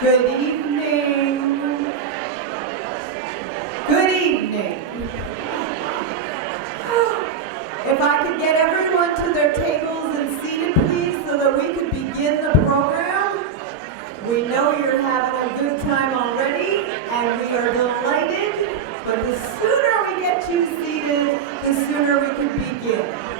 Good evening. Good evening. If I could get everyone to their tables and seated, please, so that we could begin the program. We know you're having a good time already, and we are delighted, but the sooner we get you seated, the sooner we can begin.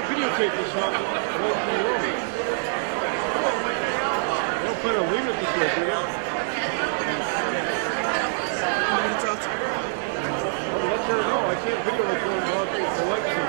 can't videotape this one. Don't put a limit to this, do you? Let her know. I can't video record about the election.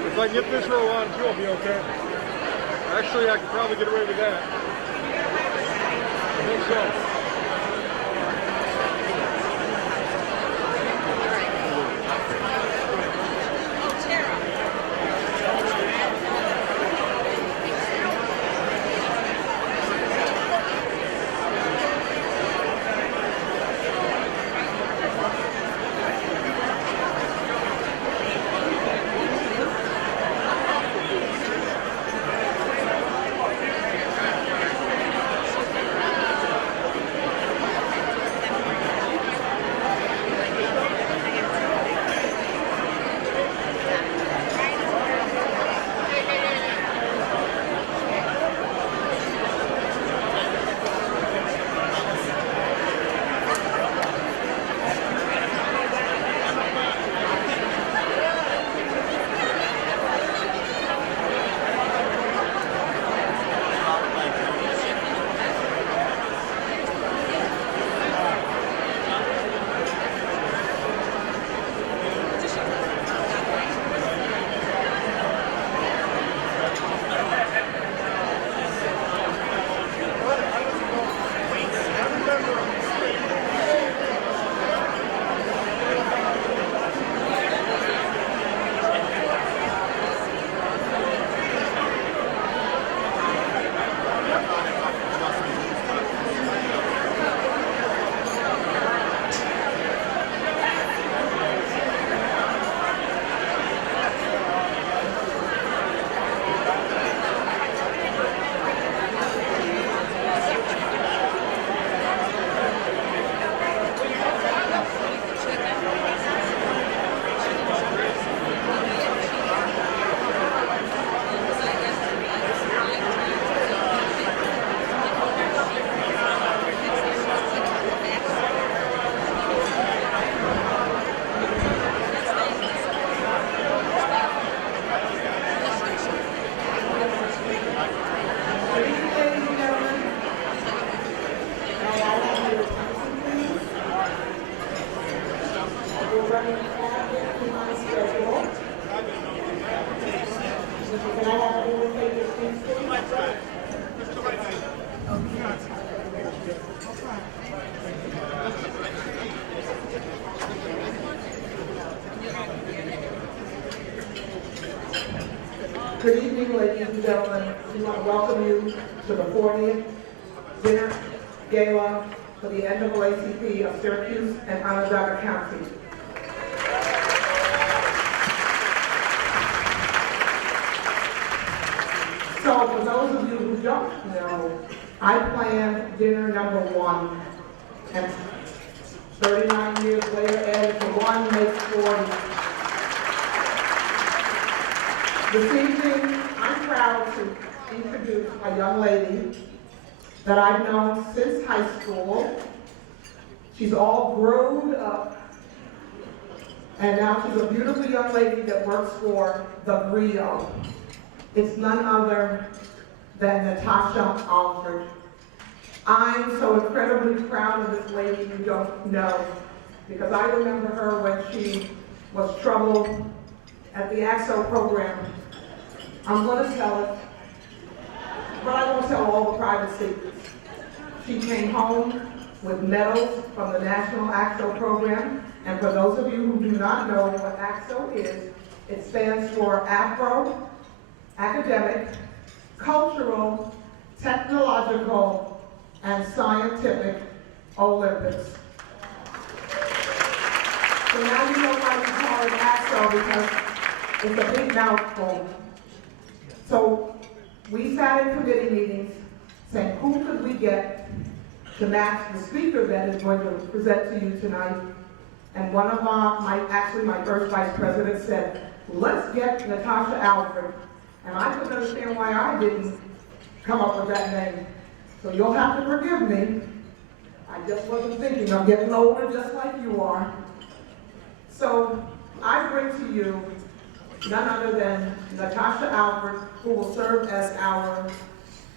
If I get this row on too, I'll be okay. Actually, I could probably get away with that. I think so. Good evening, ladies and gentlemen. We want to welcome you to the 40th dinner gala for the NAACP of Syracuse and Onondaga County. So for those of you who don't know, I planned dinner number 1, and 39 years later, added to 1 makes 40. This evening, I'm proud to introduce a young lady that I've known since high school. She's all grown up, and now she's a beautiful young lady that works for theGrio. It's none other than Natasha, Alford. I'm so incredibly proud of this lady you don't know, because I remember her when she was troubled at the AXO program. I'm going to tell it, but I won't tell all the private secrets. She came home with medals from the National AXO program, and for those of you who do not know what AXO is, it stands for Afro, Academic, Cultural, Technological, and Scientific Olympics. So now you know why we call it AXO, because it's a big mouthful. So we sat in committee meetings saying, who could we get to match the speaker that is going to present to you tonight? And one of my first vice president said, let's get Natasha Alford. And I couldn't understand why I didn't come up with that name. So you'll have to forgive me. I just wasn't thinking. I'm getting older just like you are. So I bring to you none other than Natasha Alford, who will serve as our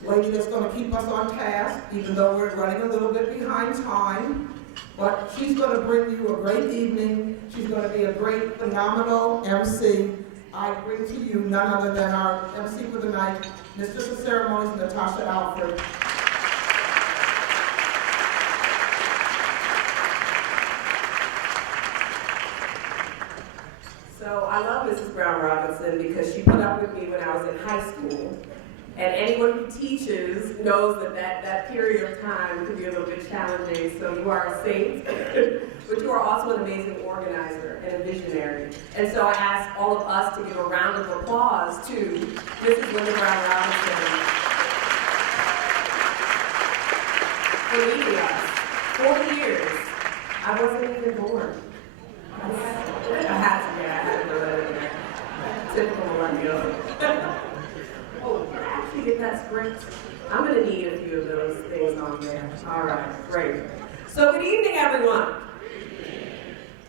lady that's going to keep us on task, even though we're running a little bit behind time. But she's going to bring you a great evening. She's going to be a great, phenomenal MC. I bring to you none other than our MC for the night, Mistress of Ceremonies, Natasha Alford. So I love Mrs. Brown Robinson because she put up with me when I was in high school. And anyone who teaches knows that period of time can be a little bit challenging. So you are a saint, but you are also an amazing organizer and a visionary. And so I ask all of us to give a round of applause to Mrs. Linda Brown Robinson for leading us. 40 years. I wasn't even born. I had to go in there. Typical millennial. Oh, can I actually get that script? I'm going to need a few of those things on there. All right, great. So good evening, everyone.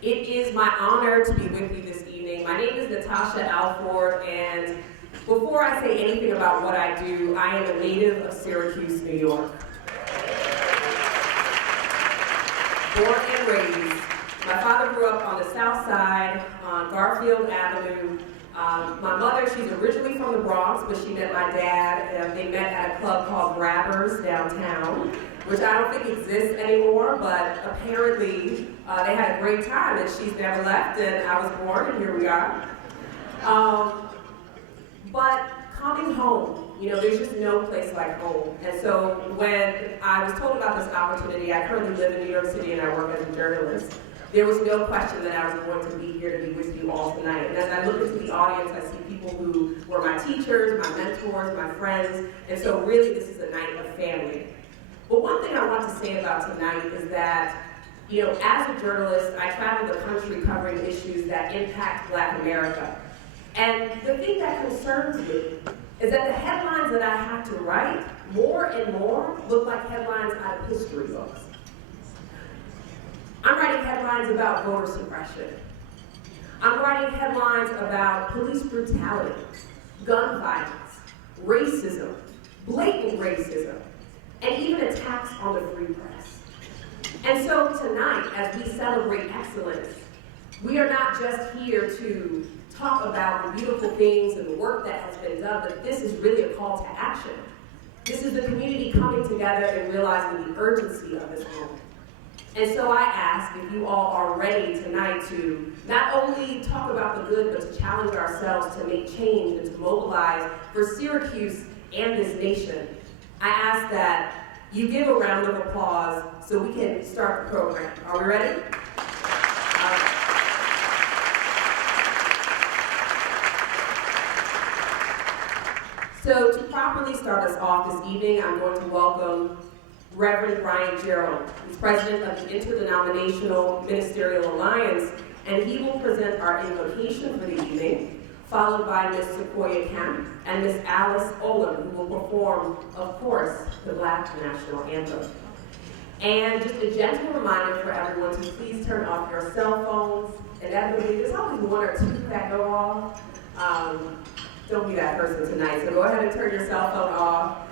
It is my honor to be with you this evening. My name is Natasha Alford, and before I say anything about what I do, I am a native of Syracuse, New York. Born and raised. My father grew up on the south side, on Garfield Avenue. My mother, she's originally from the Bronx, but she met my dad. They met at a club called Grabbers downtown, which I don't think exists anymore, but apparently they had a great time, and she's never left, and I was born, and here we are. But coming home, you know, there's just no place like home. And so when I was told about this opportunity, I currently live in New York City, and I work as a journalist. There was no question that I was going to be here to be with you all tonight. And as I look into the audience, I see people who were my teachers, my mentors, my friends, and so really this is a night of family. But one thing I want to say about tonight is that, you know, as a journalist, I travel the country covering issues that impact Black America. And the thing that concerns me is that the headlines that I have to write, more and more, look like headlines out of history books. I'm writing headlines about voter suppression. I'm writing headlines about police brutality, gun violence, racism, blatant racism, and even attacks on the free press. And so tonight, as we celebrate excellence, we are not just here to talk about the beautiful things and the work that has been done, but this is really a call to action. This is the community coming together and realizing the urgency of this moment. And so I ask if you all are ready tonight to not only talk about the good, but to challenge ourselves to make change and to mobilize for Syracuse and this nation. I ask that you give a round of applause so we can start the program. Are we ready? So to properly start us off this evening, I'm going to welcome Reverend Brian Gerald. He's president of the Interdenominational Ministerial Alliance, and he will present our invocation for the evening, followed by Ms. Sequoia Kemp and Ms. Alice Olin, who will perform, of course, the Black National Anthem. And just a gentle reminder for everyone to please turn off your cell phones. Inevitably, there's always one or two that go off. Don't be that person tonight, so go ahead and turn your cell phone off.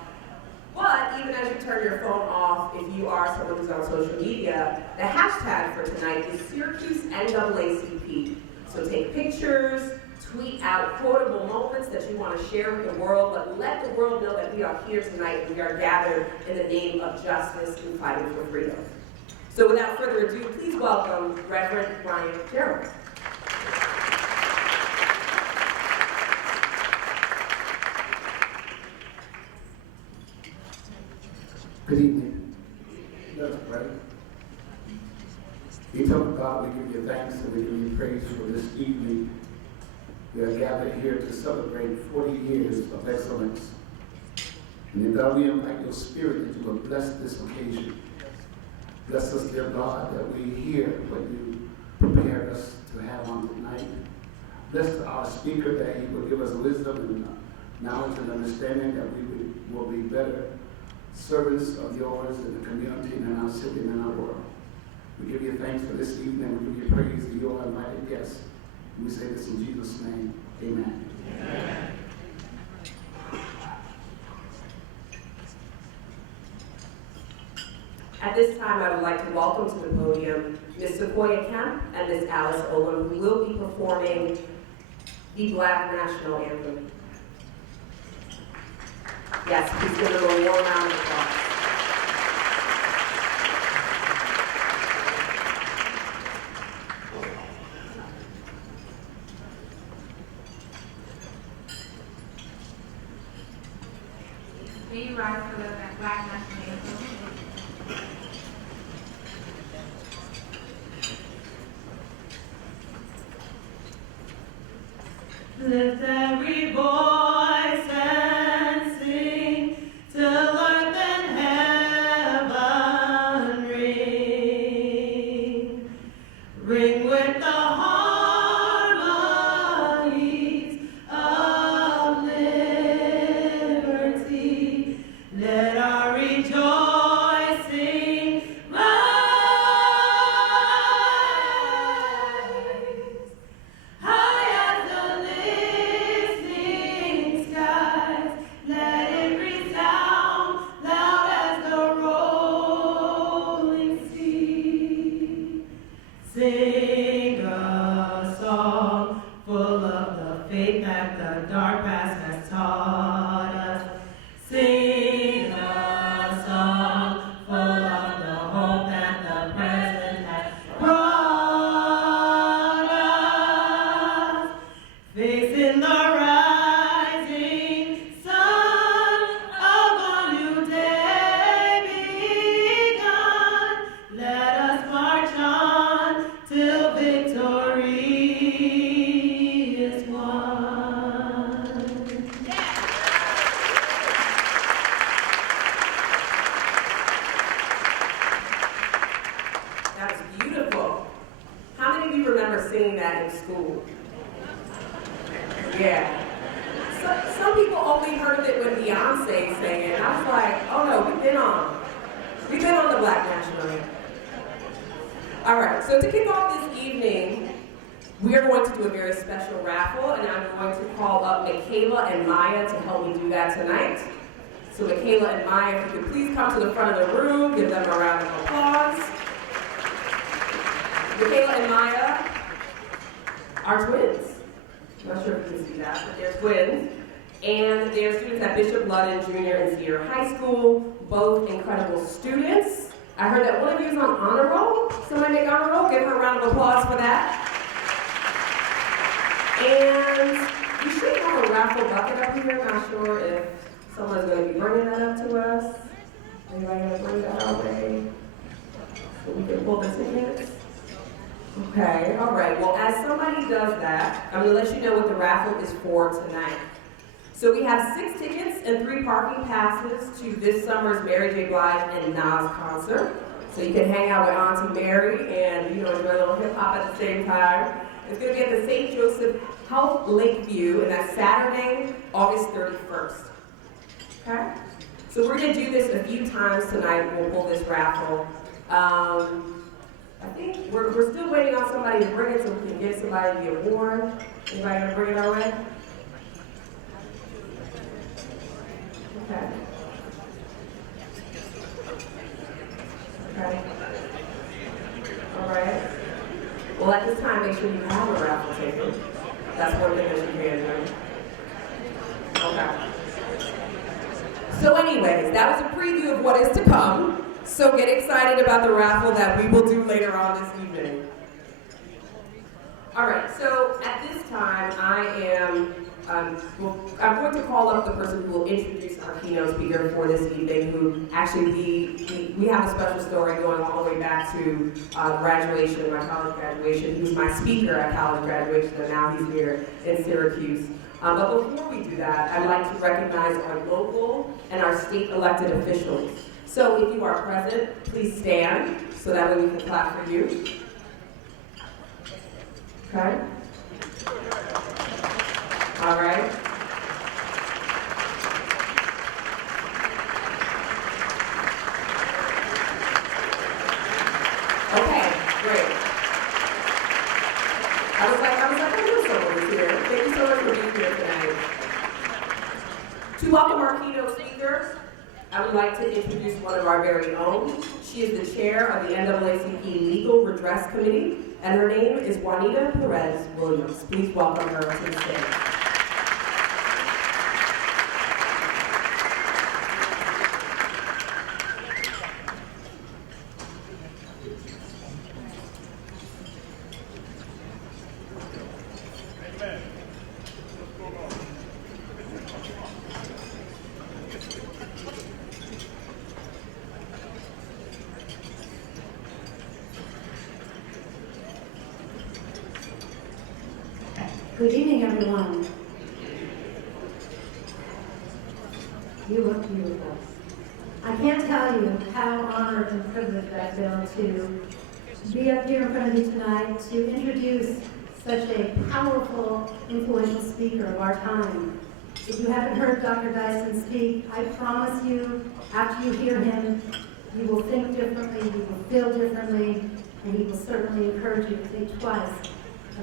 But even as you turn your phone off, if you are someone who's on social media, the hashtag for tonight is Syracuse NAACP. So take pictures, tweet out quotable moments that you want to share with the world, but let the world know that we are here tonight and we are gathered in the name of justice and fighting for freedom. So without further ado, please welcome Reverend Brian Gerald. Good evening. Let us pray. Eternal God, we give you thanks and we give you praise for this evening. We are gathered here to celebrate 40 years of excellence And God, we invite your spirit that you will bless this occasion. Bless us, dear God, that we hear what you prepared us to have on tonight. Bless our speaker that he will give us wisdom and knowledge and understanding, that we will be better servants of yours in the community and in our city and in our world. We give you thanks for this evening. We give you praise to your invited guests. And we say this in Jesus' name. Amen. Amen. At this time, I would like to welcome to the podium Ms. Sequoia Kemp and Ms. Alice Olam, who will be performing the Black National Anthem. Yes, please give them a warm round of applause. Will you rise for the Black National Anthem? Lift every voice and sing till earth and heaven ring. Ring with the harmonies of liberty. Let our rejoicing rise high as the listening skies. Let it resound loud as the rolling sea. Sing a song full of the faith that the dark past has taught us. Sing a song full of the hope that the present has brought us. Facing the rising sun of a new day begun. Let us march on till victory is won. That was beautiful. How many of you remember singing that in school? Yeah. Some people only heard of it when Beyonce sang it. And I was like, oh no, we've been on the Black National Anthem. All right, so to kick off this evening, we are going to do a very special raffle, and I'm going to call up Michaela and Maya to help me do that tonight. So Michaela and Maya, if you could please come to the front of the room, give them a round of applause. Michaela and Maya are twins. I'm not sure if you can see that, but they're twins. And they're students at Bishop Ludden Junior and Sierra High School, both incredible students. I heard that one of you is on honor roll. Somebody make honor roll. Give her a round of applause for that. And you should have a raffle bucket up here. I'm not sure if someone's going to be bringing that up to us. Anybody going to bring that our way? So we can pull the tickets. Okay, all right. Well, as somebody does that, I'm going to let you know what the raffle is for tonight. So we have 6 tickets and 3 parking passes to this summer's Mary J. Blige and Nas concert. So you can hang out with Auntie Mary and enjoy a little hip hop at the same time. It's going to be at the St. Joseph Health Lakeview, and that's Saturday, August 31st. Okay? So we're going to do this a few times tonight. We'll pull this raffle. I think we're still waiting on somebody to bring it so we can give somebody the award. Anybody going to bring it our way? Okay. Okay. All right. Well, at this time, make sure you have a raffle ticket. That's one thing that you can do. Okay. So anyways, that was a preview of what is to come. So get excited about the raffle that we will do later on this evening. All right, so at this time, I'm going to call up the person who will introduce our keynote speaker for this evening, who actually, we have a special story going all the way back to graduation, my college graduation. He was my speaker at college graduation, and now he's here in Syracuse But before we do that, I'd like to recognize our local and our state elected officials. So if you are present, please stand so that way we can clap for you. Okay? All right. Okay, great. I knew someone was here. Thank you so much for being here tonight. To welcome our keynote speaker, I would like to introduce one of our very own. She is the chair of the NAACP Legal Redress Committee, and her name is Juanita Perez Williams. Please welcome her to the stage. Good evening, everyone. You look beautiful. I can't tell you how honored and privileged I feel to be up here in front of you tonight to introduce such a powerful, influential speaker of our time. If you haven't heard Dr. Dyson speak, I promise you, after you hear him, you will think differently, you will feel differently, and he will certainly encourage you to think twice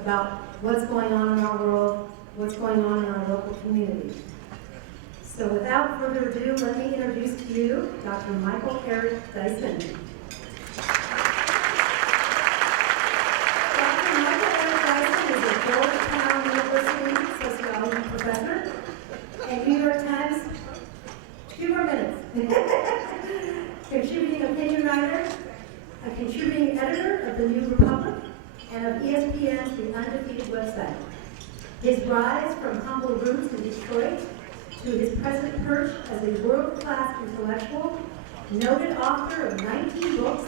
about what's going on in our world, what's going on in our local community. So without further ado, let me introduce to you Dr. Michael Eric Dyson. Dr. Michael Eric Dyson is a Georgetown University sociology professor and New York Times, 2 more minutes, contributing opinion writer, a contributing editor of the New Republic, and of ESPN's The Undefeated website. His rise from humble roots in Detroit to his present perch as a world-class intellectual, noted author of 19 books,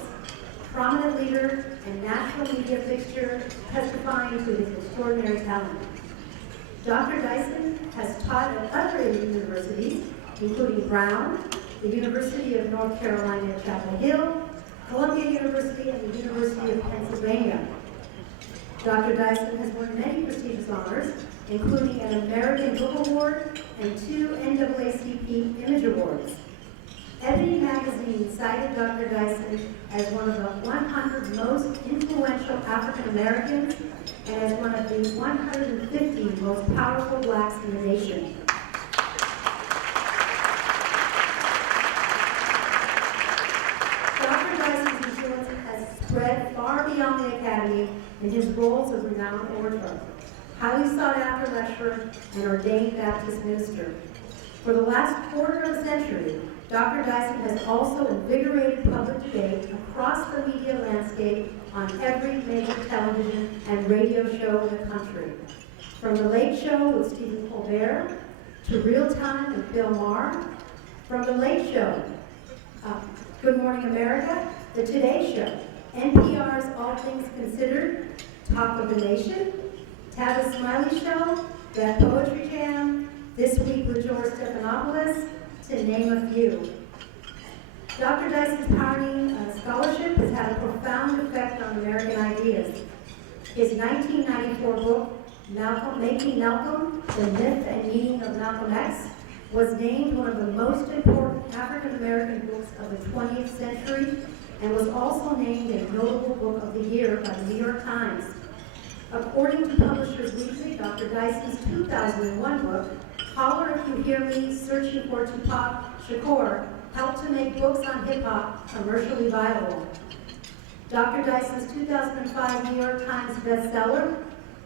prominent leader, and national media fixture, testifying to his extraordinary talent. Dr. Dyson has taught at other universities, including Brown, the University of North Carolina at Chapel Hill, Columbia University, and the University of Pennsylvania. Dr. Dyson has won many prestigious honors, including an American Book Award and 2 NAACP Image Awards. Ebony magazine cited Dr. Dyson as one of the 100 most influential African Americans and as one of the 150 most powerful blacks in the nation. Dr. Dyson's influence has spread far beyond the academy in his roles as renowned orator, highly sought after lecturer, and ordained Baptist minister. For the last quarter of a century, Dr. Dyson has also invigorated public debate across the media landscape on every major television and radio show in the country. From The Late Show with Stephen Colbert to Real Time with Bill Maher, from The Late Show, Good Morning America, The Today Show, NPR's All Things Considered, Talk of the Nation, Tavis Smiley Show, That Poetry Jam, This Week with George Stephanopoulos, to name a few. Dr. Dyson's pioneering scholarship has had a profound effect on American ideas. His 1994 book, Making Malcolm, The Myth and Meaning of Malcolm X, was named one of the most important African American books of the 20th century and was also named a Notable Book of the Year by the New York Times. According to Publishers Weekly, Dr. Dyson's 2001 book, Holler If You Hear Me, Searching for Tupac Shakur, helped to make books on hip-hop commercially viable. Dr. Dyson's 2005 New York Times bestseller,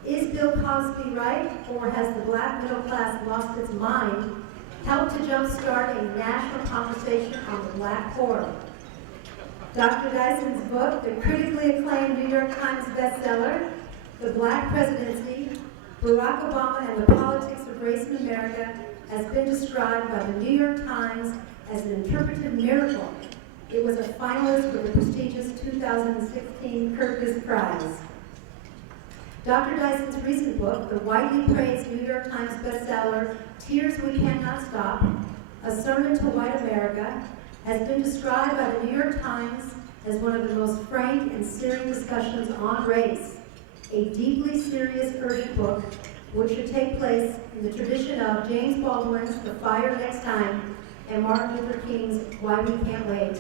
Is Bill Cosby Right, or Has the Black Middle Class Lost Its Mind?, helped to jumpstart a national conversation on the Black poor. Dr. Dyson's book, the critically acclaimed New York Times bestseller, The Black Presidency, Barack Obama and the Politics of Race in America, has been described by the New York Times as an interpretive miracle. It was a finalist for the prestigious 2016 Kirkus Prize. Dr. Dyson's recent book, the widely praised New York Times bestseller, Tears We Cannot Stop, A Sermon to White America, has been described by the New York Times as one of the most frank and searing discussions on race, a deeply serious, urgent book which should take place in the tradition of James Baldwin's The Fire Next Time and Martin Luther King's Why We Can't Wait.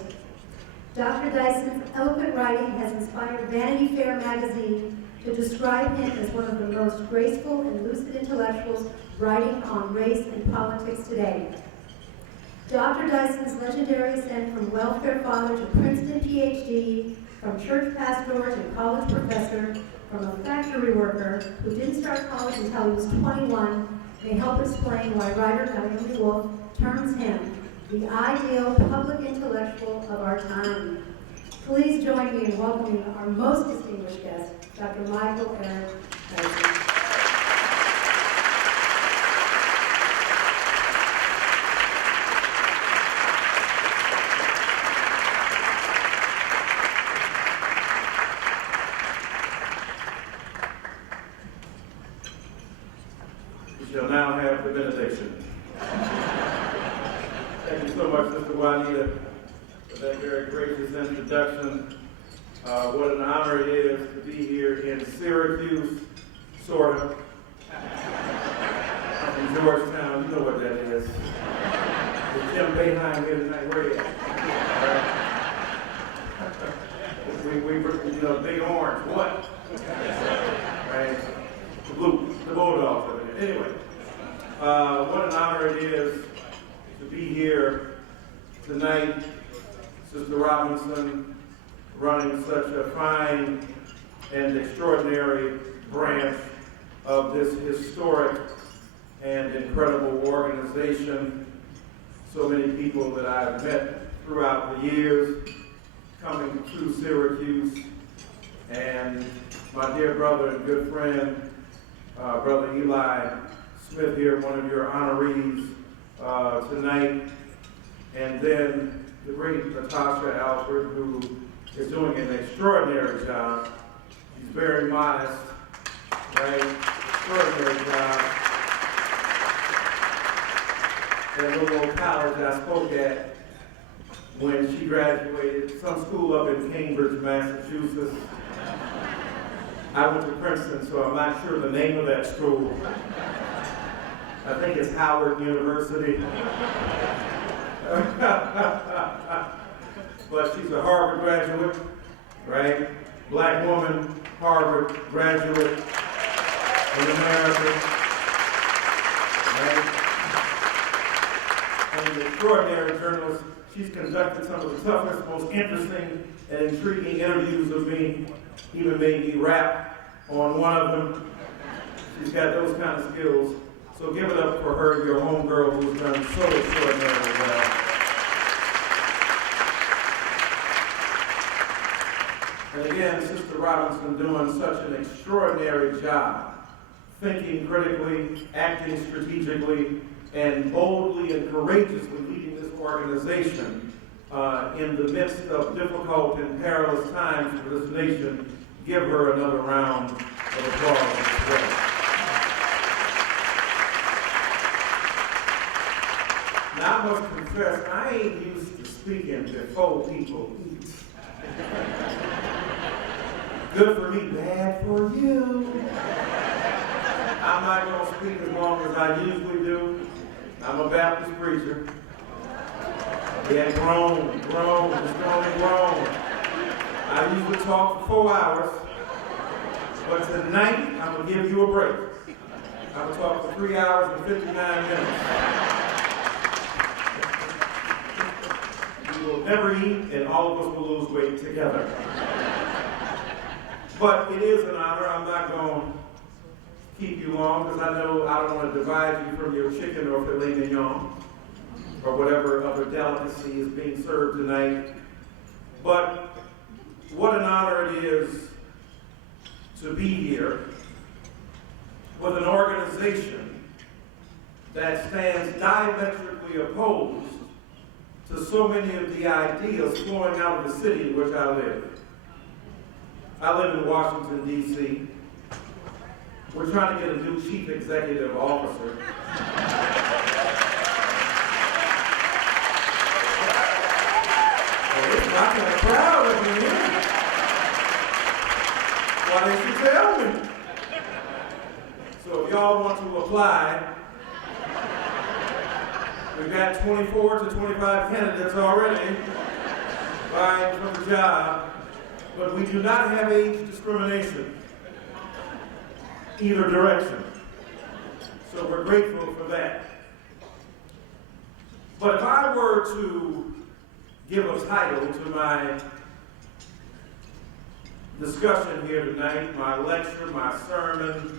Dr. Dyson's eloquent writing has inspired Vanity Fair magazine to describe him as one of the most graceful and lucid intellectuals writing on race and politics today. Dr. Dyson's legendary ascent from welfare father to Princeton PhD, from church pastor to college professor, from a factory worker who didn't start college until he was 21, may help explain why writer Naomi Wolf terms him the ideal public intellectual of our time. Please join me in welcoming our most distinguished guest, Dr. Michael Eric Dyson. We shall now have the benediction. Thank you so much, Sister Joanie, for that very gracious introduction. What an honor it is to be here in Syracuse, sort of. I'm from Georgetown, you know what that is. With Tim Beheim here tonight, where you at? We you know, big orange, what? Right? The blue, the Bulldogs over there. Anyway, what an honor it is to be here tonight. Sister Robinson running such a fine and extraordinary branch of this historic and incredible organization. So many people that I've met throughout the years coming to Syracuse, and my dear brother and good friend, Brother Eli Smith here, one of your honorees tonight, and then the great Natasha Alford, who is doing an extraordinary job. She's very modest, right? Extraordinary job. That little old college I spoke at when she graduated, some school up in Cambridge, Massachusetts. I went to Princeton, so I'm not sure the name of that school. I think it's Howard University. But she's a Harvard graduate, right? Black woman, Harvard graduate in America, right? And an extraordinary journalist. She's conducted some of the toughest, most interesting and intriguing interviews of me, even made me rap on one of them. She's got those kind of skills. So give it up for her, your homegirl, who's done so extraordinarily well. And again, Sister Robinson doing such an extraordinary job, thinking critically, acting strategically, and boldly and courageously leading this organization in the midst of difficult and perilous times for this nation. Give her another round of applause as well. Now I must confess, I ain't used to speaking before people eat. Good for me, bad for you. I'm not going to speak as long as I usually do. I'm a Baptist preacher. Yeah, grown, just grown. I usually talk for 4 hours, but tonight I'm going to give you a break. I'm going to talk for 3 hours and 59 minutes. We will never eat, and all of us will lose weight together. But it is an honor. I'm not going to keep you long, because I know I don't want to divide you from your chicken or filet mignon, or whatever other delicacy is being served tonight. But what an honor it is to be here with an organization that stands diametrically opposed to so many of the ideas flowing out of the city in which I live. I live in Washington, D.C., We're trying to get a new chief executive officer. Oh, it's not kind of crowd up in here. Why didn't you tell me? So if y'all want to apply, we've got 24 to 25 candidates already vying for the job, but we do not have age discrimination, either direction. So we're grateful for that. But if I were to give a title to my discussion here tonight, my lecture, my sermon,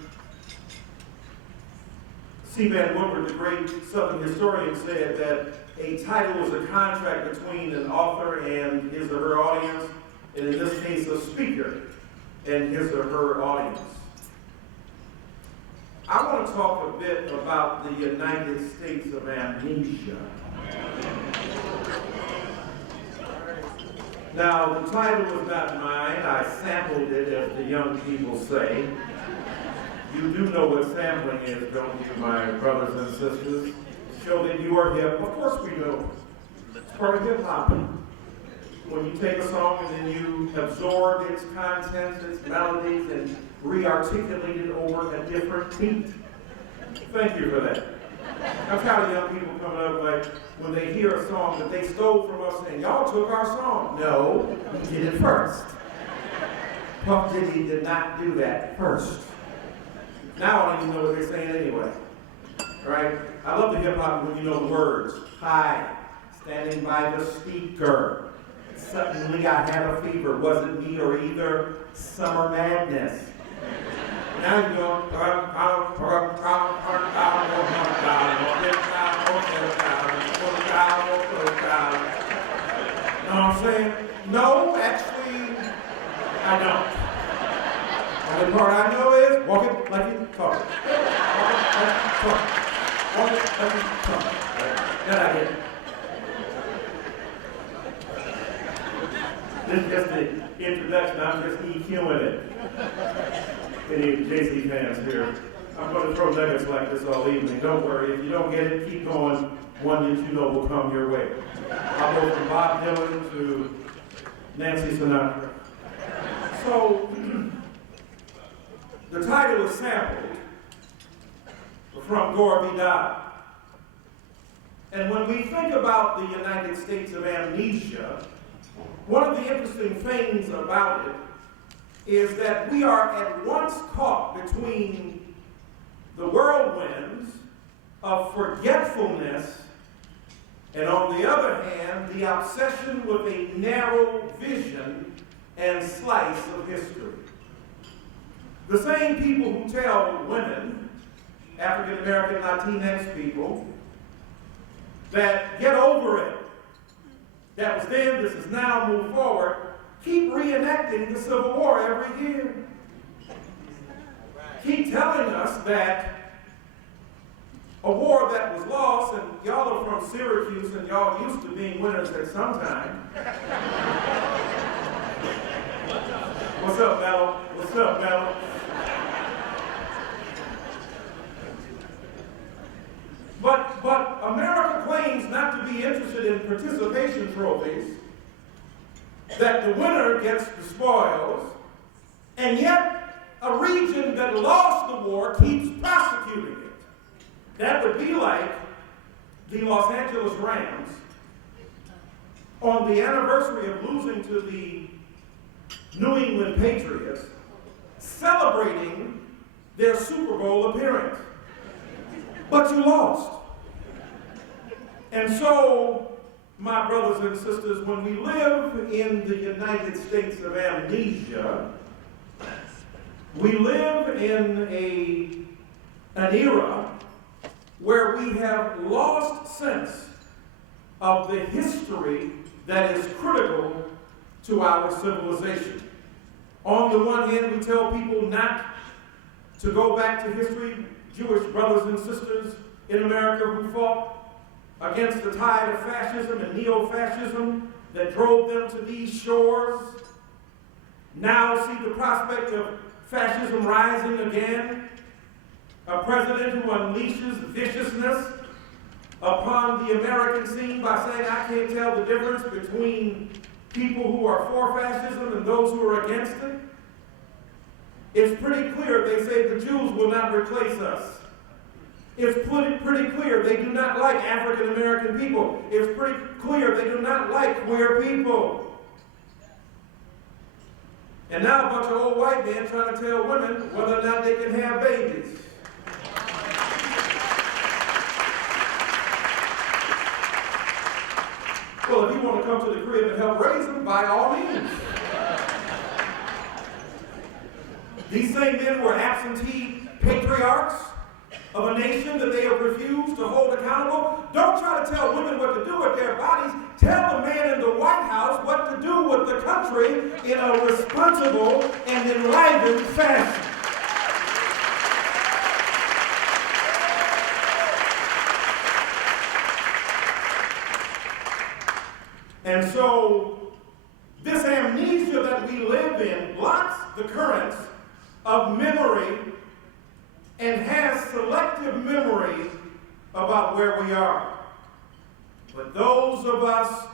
C. Van Woodward, the great Southern historian, said that a title is a contract between an author and his or her audience, and in this case, a speaker and his or her audience. I want to talk a bit about the United States of Amnesia. Now, the title was not mine. I sampled it, as the young people say. You do know what sampling is, don't you, my brothers and sisters? Show that you are hip. Of course we know. It's part of hip-hop. When you take a song and then you absorb its content, its melodies, and re-articulate it over a different beat. Thank you for that. I'm tired of young people coming up like, when they hear a song that they stole from us saying, y'all took our song. No, we did it first. Puff Diddy did not do that first. Now I don't even know what they're saying anyway. Right? I love the hip hop when you know the words. Hi, standing by the speaker. Suddenly I had a fever. Wasn't me or either. Summer madness. Now you go. You know what I'm saying? No, actually, I don't. The part I know is walk it like you talk. Walk it like you talk. Walk it like you talk. That I get. This is just the introduction. I'm just EQing it. Any JC fans here? I'm going to throw nuggets like this all evening. Don't worry. If you don't get it, keep going. One that you know will come your way. I'll go from Bob Dylan to Nancy Sinatra. So, the title is sampled from Gore v. Dodd. And when we think about the United States of Amnesia, one of the interesting things about it is that we are at once caught between the whirlwinds of forgetfulness and, on the other hand, the obsession with a narrow vision and slice of history. The same people who tell women, African American Latinx people, that get over it, that was then, this is now, move forward, keep reenacting the Civil War every year. Keep telling us that a war that was lost, and y'all are from Syracuse and y'all used to being winners at some time. What's up, Mello? What's up, Mello? But America claims not to be interested in participation trophies, that the winner gets the spoils, and yet a region that lost the war keeps prosecuting it. That would be like the Los Angeles Rams on the anniversary of losing to the New England Patriots, celebrating their Super Bowl appearance. But you lost. And so, my brothers and sisters, when we live in the United States of Amnesia, we live in an era where we have lost sense of the history that is critical to our civilization. On the one hand, we tell people not to go back to history. Jewish brothers and sisters in America who fought against the tide of fascism and neo-fascism that drove them to these shores, now see the prospect of fascism rising again A president who unleashes viciousness upon the American scene by saying, I can't tell the difference between people who are for fascism and those who are against it. It's pretty clear they say the Jews will not replace us. It's pretty clear they do not like African American people. It's pretty clear they do not like queer people. And now a bunch of old white men trying to tell women whether or not they can have babies. Well, if you want to come to the crib and help raise them, by all means. These same men were absentee patriarchs of a nation that they have refused to hold accountable. Don't try to tell women what to do with their bodies. Tell the man in the White House what to do with the country in a responsible and enlivened fashion. And so, this amnesia that we live in blocks the currents of memory and has selective memory about where we are. But those of us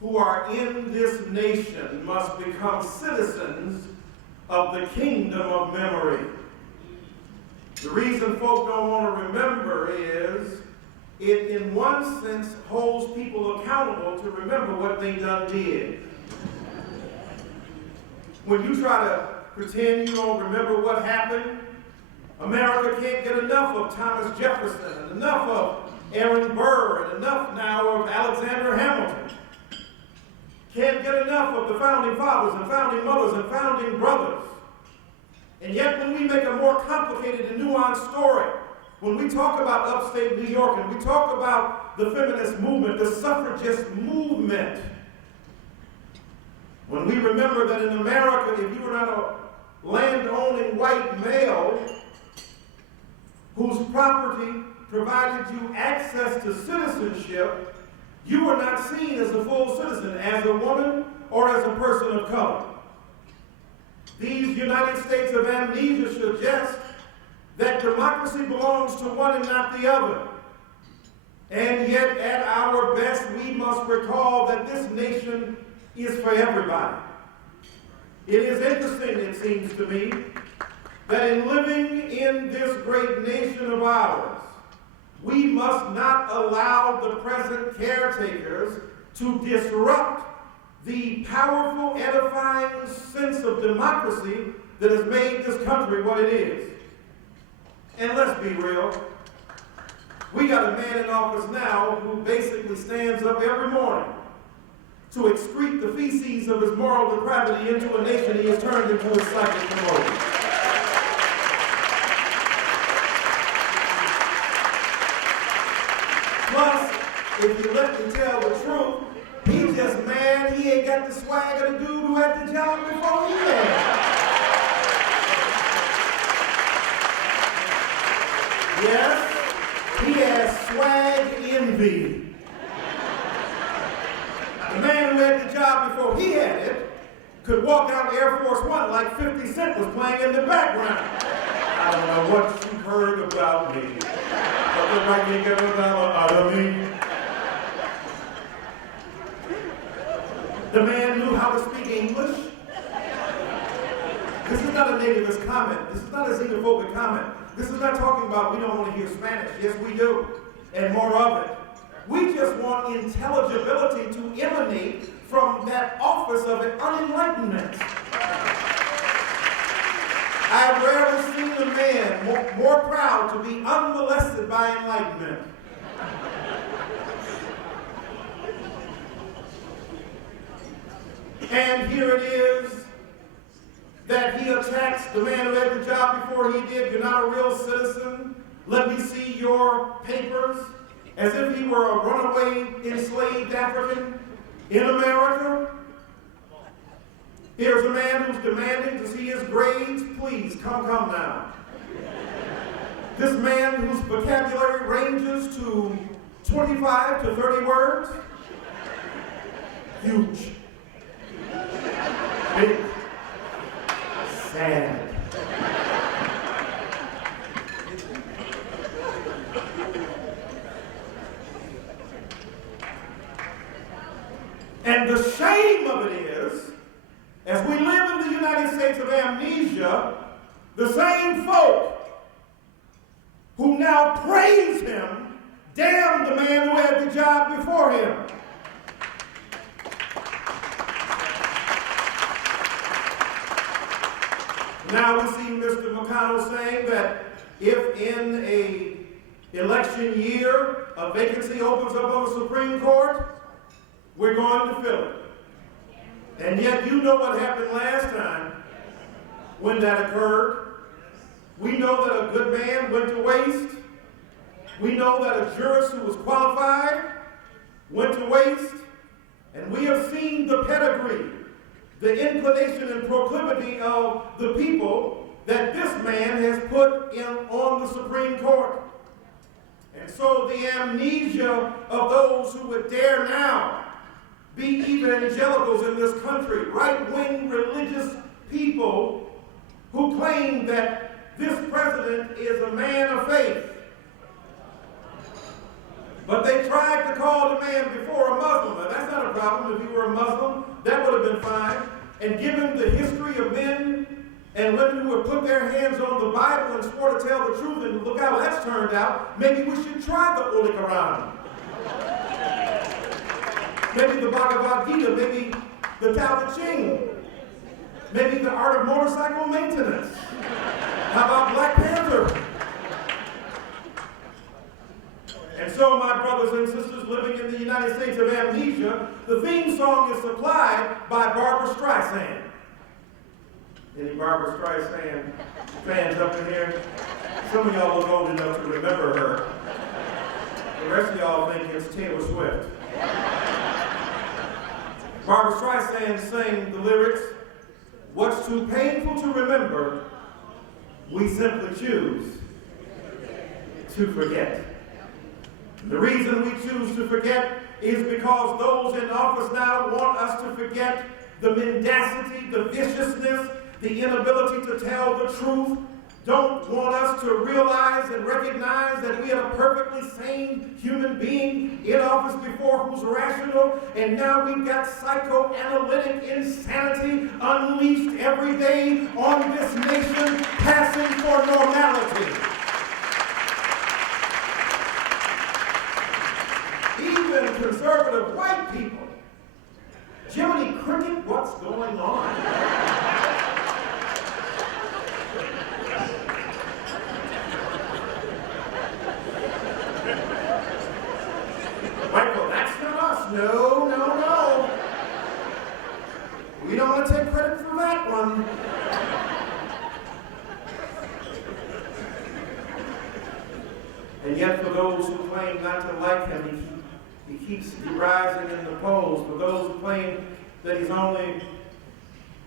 who are in this nation must become citizens of the kingdom of memory. The reason folk don't want to remember is it, in one sense, holds people accountable to remember what they done did. When you try to pretend you don't remember what happened, America can't get enough of Thomas Jefferson, and enough of Aaron Burr, and enough now of Alexander Hamilton. Can't get enough of the founding fathers and founding mothers and founding brothers. And yet when we make a more complicated and nuanced story, when we talk about upstate New York and we talk about the feminist movement, the suffragist movement, when we remember that in America, if you were not a land-owning white male whose property provided you access to citizenship, you were not seen as a full citizen, as a woman or as a person of color. These United States of amnesia suggest that democracy belongs to one and not the other. And yet, at our best, we must recall that this nation is for everybody. It is interesting, it seems to me, that in living in this great nation of ours, we must not allow the present caretakers to disrupt the powerful, edifying sense of democracy that has made this country what it is. And let's be real. We got a man in office now who basically stands up every morning to excrete the feces of his moral depravity into a nation he has turned into a psychic commodity. Plus, if you let me tell the truth, he's just mad he ain't got the swag of the dude who had the job before he had. Yes, he has swag envy. The man who had the job before he had it could walk out Air Force One like 50 Cent was playing in the background. I don't know what you heard about me, but the right you get a dollar out of me. The man knew how to speak English. This is not a nativist comment. This is not a xenophobic comment. This is not talking about we don't want to hear Spanish. Yes, we do, and more of it. We just want intelligibility to emanate from that office of unenlightenment. I have rarely seen a man more proud to be unmolested by enlightenment. And here it is that he attacks the man who had the job before he did. You're not a real citizen. Let me see your papers. As if he were a runaway enslaved African in America. Here's a man who's demanding to see his grades. Please, come now. This man whose vocabulary ranges to 25 to 30 words. Huge. Big. Sad. And the shame of it is, as we live in the United States of amnesia, the same folk who now praise him damn the man who had the job before him. Now we see Mr. McConnell saying that if in a election year a vacancy opens up on the Supreme Court, we're going to fill it. And yet you know what happened last time when that occurred. We know that a good man went to waste. We know that a jurist who was qualified went to waste. And we have seen the pedigree, the inclination and proclivity of the people that this man has put in on the Supreme Court. And so the amnesia of those who would dare now be evangelicals in this country, right-wing religious people who claim that this president is a man of faith. But they tried to call the man before a Muslim. Now, that's not a problem. If he were a Muslim, that would have been fine. And given the history of men and women who have put their hands on the Bible and swore to tell the truth, and look how that's turned out, maybe we should try the Holy Quran. Maybe the Bhagavad Gita, maybe the Tao Te Ching, maybe the art of motorcycle maintenance. How about Black Panther? And so, my brothers and sisters living in the United States of amnesia, the theme song is supplied by Barbra Streisand. Any Barbra Streisand fans up in here? Some of y'all look old enough to remember her. The rest of y'all think it's Taylor Swift. Barbra Streisand sang the lyrics, "What's too painful to remember, we simply choose to forget." The reason we choose to forget is because those in office now want us to forget the mendacity, the viciousness, the inability to tell the truth, don't want us to realize and recognize that we had a perfectly sane human being in office before who's rational, and now we've got psychoanalytic insanity unleashed every day on this nation, passing for normality. Even conservative white people, Jiminy Cricket, what's going on? Michael, that's not us. No, no, no. We don't want to take credit for that one. And yet for those who claim not to like him, he keeps rising in the polls. For those who claim that he's only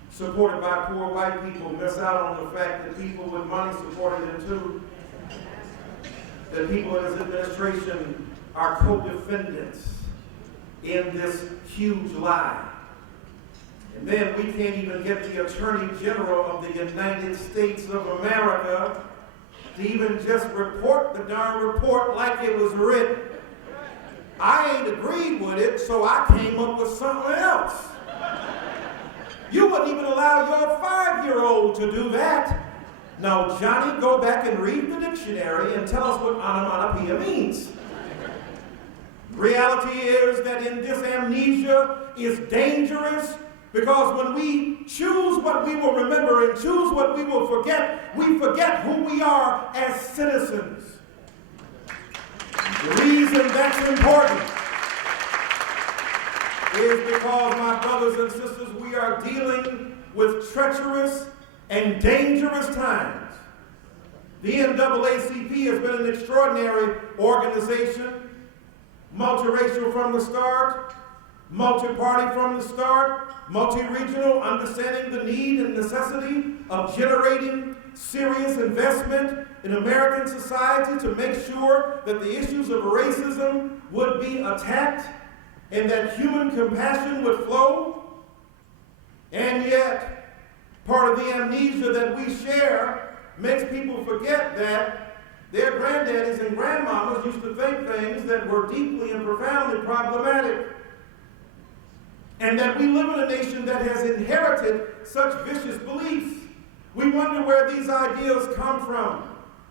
supported by poor white people, miss out on the fact that people with money supported him too. That people in his administration are co-defendants in this huge lie. And then we can't even get the Attorney General of the United States of America to even just report the darn report like it was written. I ain't agreed with it, so I came up with something else. You wouldn't even allow your 5-year-old to do that. Now, Johnny, go back and read the dictionary and tell us what onomatopoeia means. Reality is that in this amnesia is dangerous, because when we choose what we will remember and choose what we will forget, we forget who we are as citizens. The reason that's important is because, my brothers and sisters, we are dealing with treacherous and dangerous times. The NAACP has been an extraordinary organization, multiracial from the start, multi-party from the start, multi-regional, understanding the need and necessity of generating serious investment in American society to make sure that the issues of racism would be attacked and that human compassion would flow. And yet, part of the amnesia that we share makes people forget that their granddaddies and grandmamas used to think things that were deeply and profoundly problematic. and that we live in a nation that has inherited such vicious beliefs. We wonder where these ideals come from.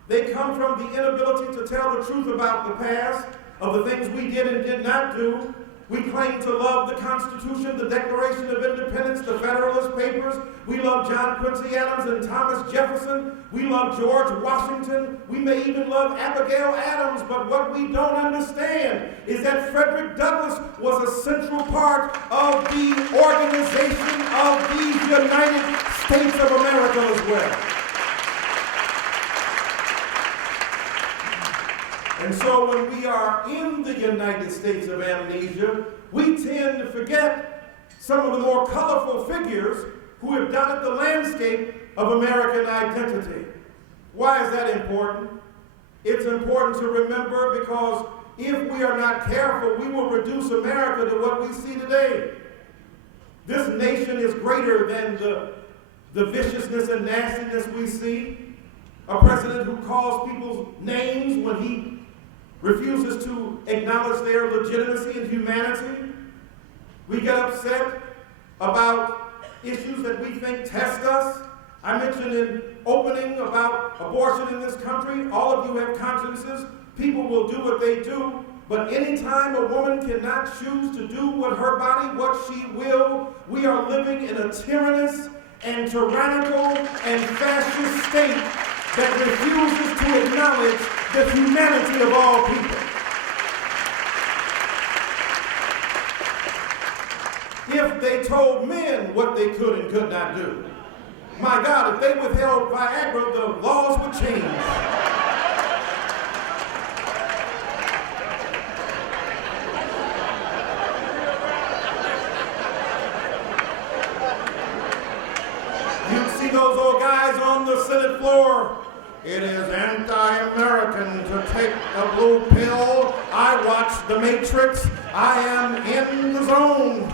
They come from the inability to tell the truth about the past, of the things we did and did not do. We claim to love the Constitution, the Declaration of Independence, the Federalist Papers. We love John Quincy Adams and Thomas Jefferson. We love George Washington. We may even love Abigail Adams, but what we don't understand is that Frederick Douglass was a central part of the organization of the United States of America as well. And so when we are in the United States of amnesia, we tend to forget some of the more colorful figures who have dotted the landscape of American identity. Why is that important? It's important to remember because if we are not careful, we will reduce America to what we see today. This nation is greater than the viciousness and nastiness we see. A president who calls people's names when he refuses to acknowledge their legitimacy and humanity. We get upset about issues that we think test us. I mentioned in opening about abortion in this country. All of you have consciences. People will do what they do. But anytime a woman cannot choose to do with her body what she will, we are living in a tyrannous and tyrannical and fascist state that refuses to acknowledge the humanity of all people. If they told men what they could and could not do, my God, if they withheld Viagra, the laws would change. You'd see those old guys on the Senate floor. It is anti-American to take a blue pill. I watch The Matrix. I am in the zone.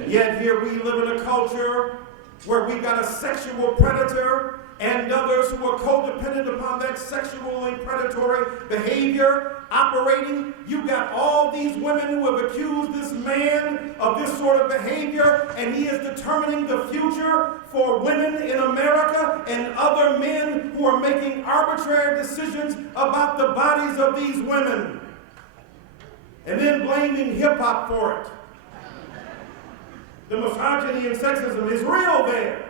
And yet here we live in a culture where we've got a sexual predator and others who are codependent upon that sexually predatory behavior operating. You've got all these women who have accused this man of this sort of behavior, and he is determining the future for women in America and other men who are making arbitrary decisions about the bodies of these women, and then blaming hip-hop for it. The misogyny and sexism is real there.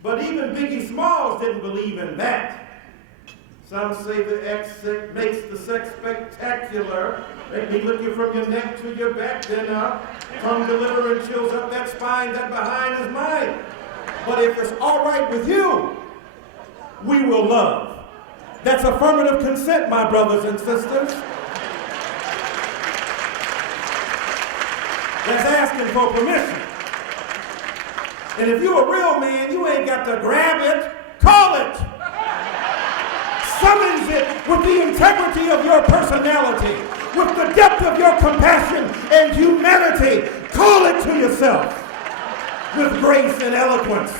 But even Biggie Smalls didn't believe in that. Some say the X makes the sex spectacular. Make me look you from your neck to your back, then tongue deliver and chills up that spine, that behind is mine. But if it's all right with you, we will love. That's affirmative consent, my brothers and sisters. That's asking for permission. And if you're a real man, you ain't got to grab it, call it. Summons it with the integrity of your personality, with the depth of your compassion and humanity. Call it to yourself with grace and eloquence.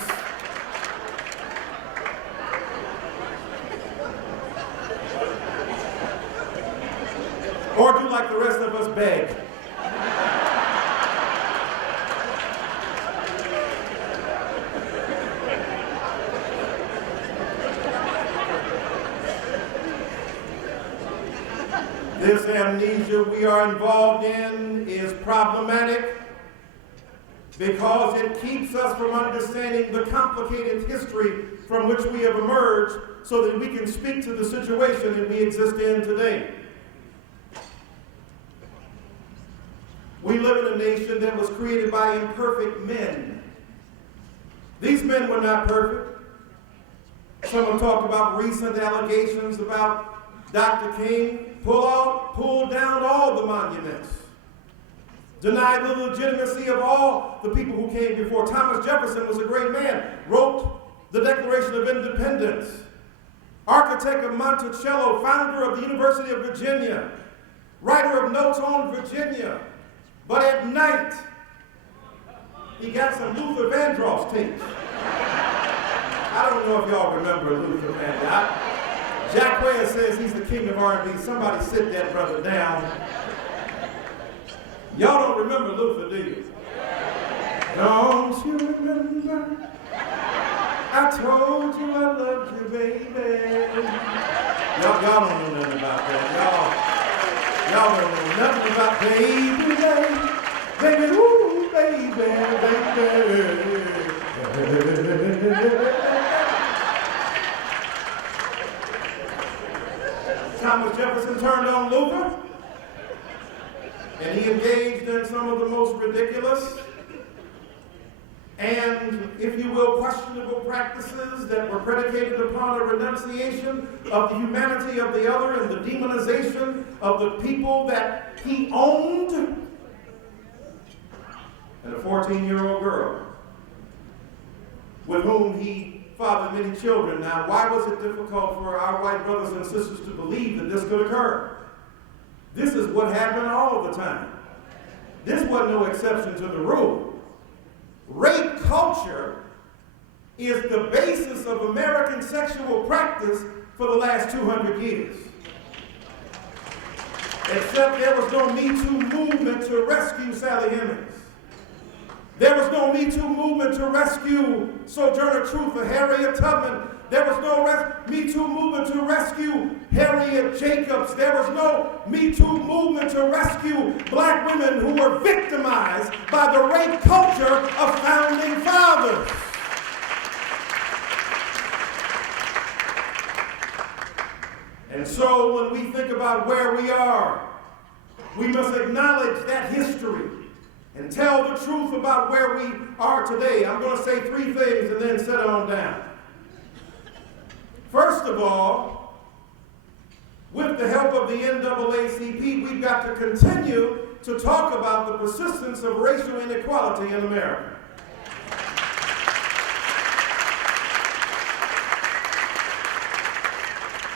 Or do like the rest of us, beg. This amnesia we are involved in is problematic because it keeps us from understanding the complicated history from which we have emerged so that we can speak to the situation that we exist in today. We live in a nation that was created by imperfect men. These men were not perfect. Some have talked about recent allegations about Dr. King. Pull down all the monuments. Deny the legitimacy of all the people who came before. Thomas Jefferson was a great man, wrote the Declaration of Independence. Architect of Monticello, founder of the University of Virginia, writer of notes on Virginia. But at night, he got some Luther Vandross tapes. I don't know if y'all remember Luther, man. Jack Ware says he's the king of R&B. Somebody sit that brother down. Y'all don't remember Luther, do you? Don't you remember? I told you I loved you, baby. Y'all don't know nothing about that. Y'all don't know nothing about baby, baby, ooh, baby. Thomas Jefferson turned on Luther, and he engaged in some of the most ridiculous and, if you will, questionable practices that were predicated upon a renunciation of the humanity of the other and the demonization of the people that he owned, and a 14-year-old girl with whom he fathered many children. Now, why was it difficult for our white brothers and sisters to believe that this could occur? This is what happened all the time. This wasn't no exception to the rule. Rape culture is the basis of American sexual practice for the last 200 years. Except there was no Me Too movement to rescue Sally Hemings. There was no Me Too movement to rescue Sojourner Truth or Harriet Tubman. There was no Me Too movement to rescue Harriet Jacobs. There was no Me Too movement to rescue black women who were victimized by the rape culture of founding fathers. And so when we think about where we are, we must acknowledge that history and tell the truth about where we are today. I'm going to say three things and then sit on down. First of all, with the help of the NAACP, we've got to continue to talk about the persistence of racial inequality in America.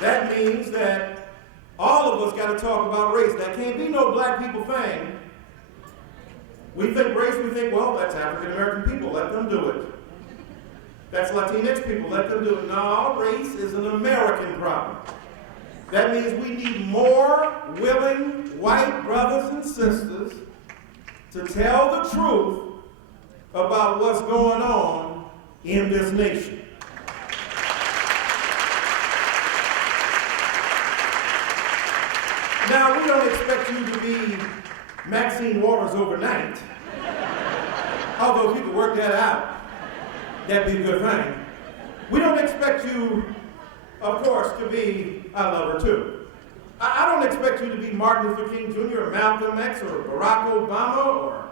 That means that all of us got to talk about race. That can't be no black people thing. We think race, we think, well, that's African American people, let them do it. That's Latinx people, let them do it. No, race is an American problem. That means we need more willing white brothers and sisters to tell the truth about what's going on in this nation. Now, we don't expect you to be Maxine Waters overnight. Although if you could work that out, that'd be a good thing. We don't expect you, of course, to be, I love her too. I don't expect you to be Martin Luther King Jr. or Malcolm X or Barack Obama or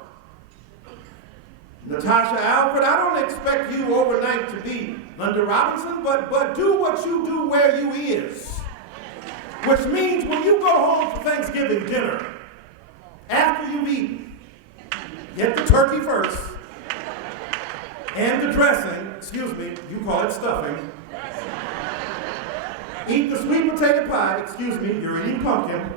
Natasha Alford. I don't expect you overnight to be Linda Robinson, but do what you do where you is. Which means when you go home for Thanksgiving dinner, after you've eaten, get the turkey first, and the dressing, excuse me, you call it stuffing. Eat the sweet potato pie, excuse me, you're eating pumpkin.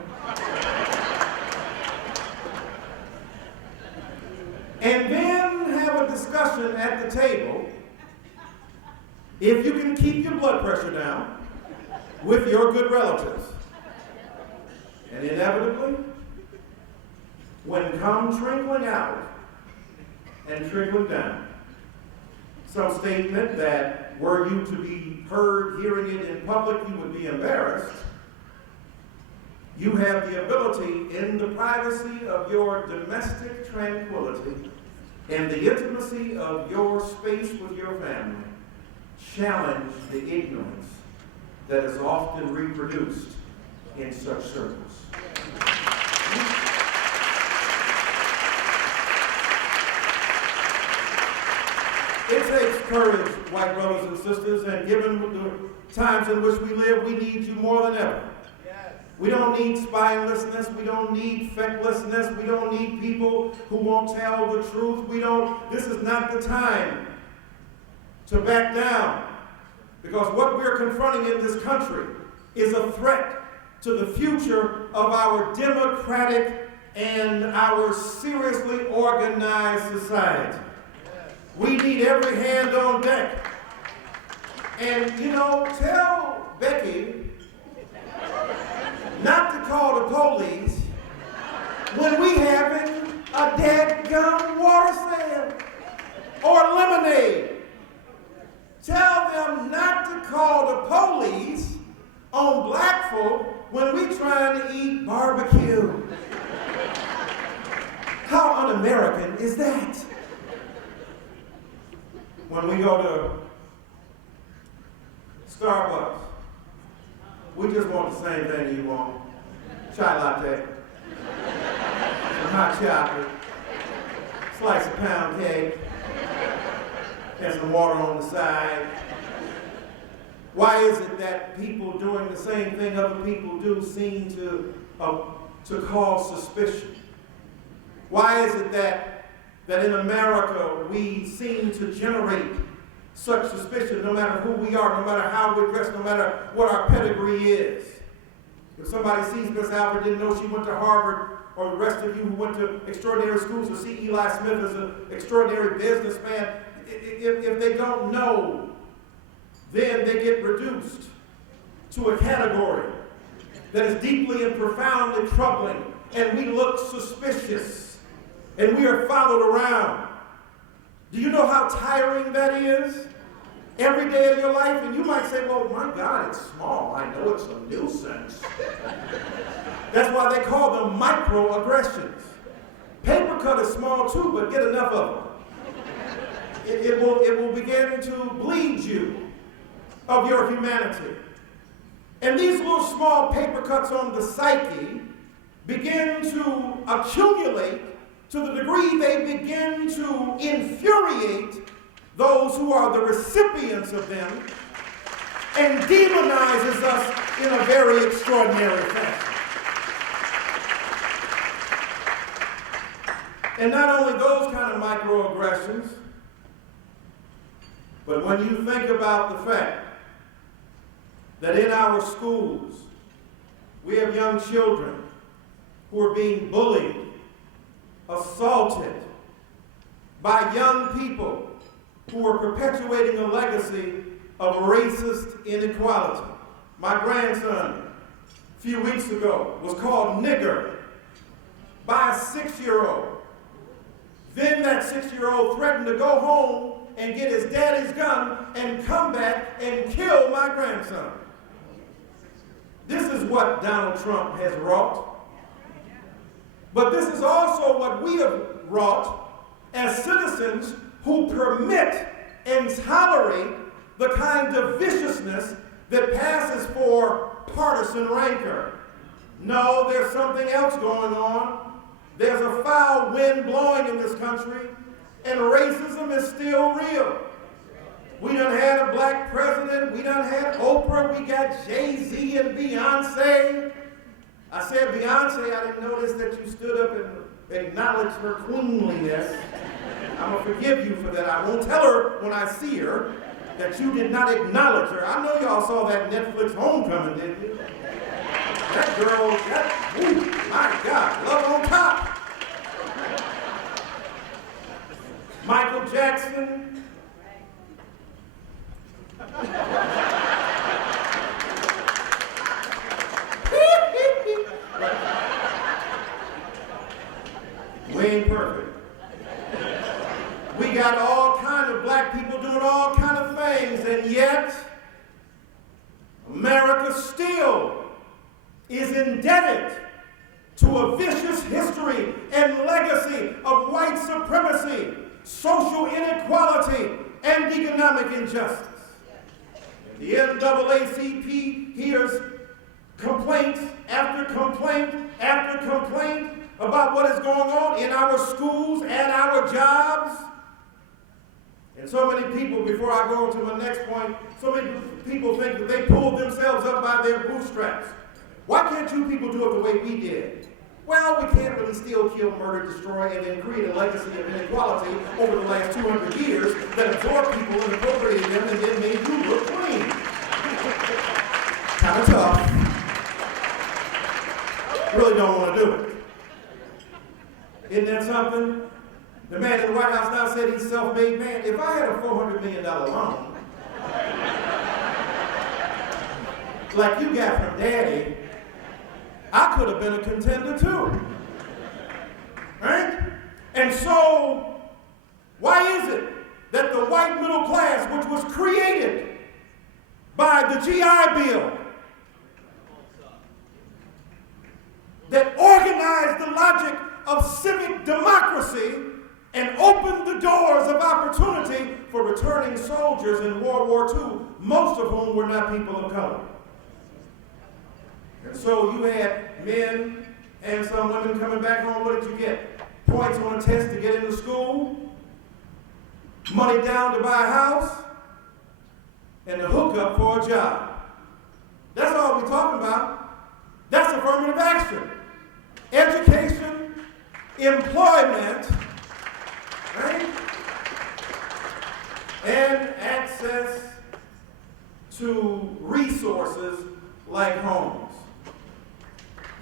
And then have a discussion at the table, if you can keep your blood pressure down, with your good relatives. And inevitably, when come trickling out and trickling down, some statement that were you to be heard hearing it in public, you would be embarrassed, you have the ability in the privacy of your domestic tranquility and the intimacy of your space with your family, challenge the ignorance that is often reproduced in such circles. It takes courage, white brothers and sisters, and given the times in which we live, we need you more than ever. Yes. We don't need spinelessness, we don't need fecklessness, we don't need people who won't tell the truth. This is not the time to back down, because what we're confronting in this country is a threat to the future of our democratic and our seriously organized society. We need every hand on deck. And you know, tell Becky not to call the police when we having a dadgum water sale or lemonade. Tell them not to call the police on black folk when we trying to eat barbecue. How un-American is that? When we go to Starbucks, we just want the same thing you want. Chai latte, some hot chocolate, slice of pound cake, and some water on the side. Why is it that people doing the same thing other people do seem to cause suspicion? Why is it that in America we seem to generate such suspicion no matter who we are, no matter how we're dressed, no matter what our pedigree is? If somebody sees Miss Alford, didn't know she went to Harvard, or the rest of you who went to extraordinary schools or see Eli Smith as an extraordinary businessman, if they don't know, then they get reduced to a category that is deeply and profoundly troubling, and we look suspicious, and we are followed around. Do you know how tiring that is? Every day of your life, and you might say, well, my God, it's small. I know it's a nuisance. That's why they call them microaggressions. Paper cut is small too, but get enough of them. It will begin to bleed you of your humanity. And these little small paper cuts on the psyche begin to accumulate to the degree they begin to infuriate those who are the recipients of them and demonizes us in a very extraordinary fashion. And not only those kind of microaggressions, but when you think about the fact that in our schools we have young children who are being bullied, assaulted by young people who are perpetuating a legacy of racist inequality. My grandson, a few weeks ago, was called nigger by a 6-year-old. Then that 6-year-old threatened to go home and get his daddy's gun and come back and kill my grandson. This is what Donald Trump has wrought. But this is also what we have wrought as citizens who permit and tolerate the kind of viciousness that passes for partisan rancor. No, there's something else going on. There's a foul wind blowing in this country, and racism is still real. We done had a black president, we done had Oprah, we got Jay-Z and Beyonce. I said Beyonce, I didn't notice that you stood up and acknowledged her queenliness. I'm going to forgive you for that. I won't tell her when I see her that you did not acknowledge her. I know y'all saw that Netflix Homecoming, didn't you? That girl, ooh, my God, love on top. Michael Jackson. We ain't perfect. We got all kind of black people doing all kind of things, and yet America still is indebted to a vicious history and legacy of white supremacy, social inequality, and economic injustice. And the NAACP hears complaint after complaint after complaint about what is going on in our schools and our jobs. And so many people, before I go to my next point, so many people think that they pulled themselves up by their bootstraps. Why can't you people do it the way we did? Well, we can't really steal, kill, murder, destroy, and then create a legacy of inequality over the last 200 years that absorbed people and appropriated them and then made you look clean. Kind of tough. Really don't want to do it. Isn't that something? The man in the White House now said he's a self-made man. If I had a $400 million loan, like you got from Daddy, I could have been a contender too. Right? And so, why is it that the white middle class, which was created by the GI Bill, that organized the logic of civic democracy and opened the doors of opportunity for returning soldiers in World War II, most of whom were not people of color. And so you had men and some women coming back home. What did you get? Points on a test to get into school, money down to buy a house, and a hookup for a job. That's all we're talking about. That's affirmative action. Education, employment, right? And access to resources like homes.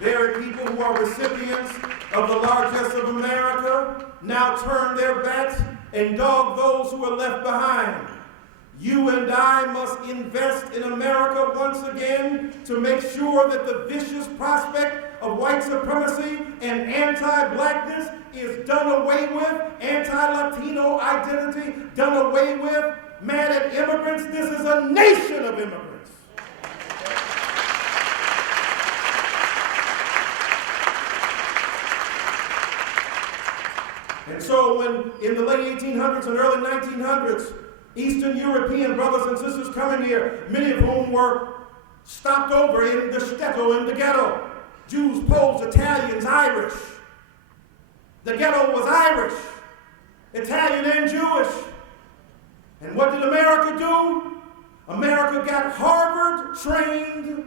There are people who are recipients of the largesse of America now turn their backs and dog those who are left behind. You and I must invest in America once again to make sure that the vicious prospect of white supremacy and anti-blackness is done away with, anti-Latino identity done away with. Mad at immigrants, this is a nation of immigrants. And so when in the late 1800s and early 1900s, Eastern European brothers and sisters coming here, many of whom were stopped over in the shtetl, in the ghetto. Jews, Poles, Italians, Irish. The ghetto was Irish, Italian, and Jewish. And what did America do? America got Harvard-trained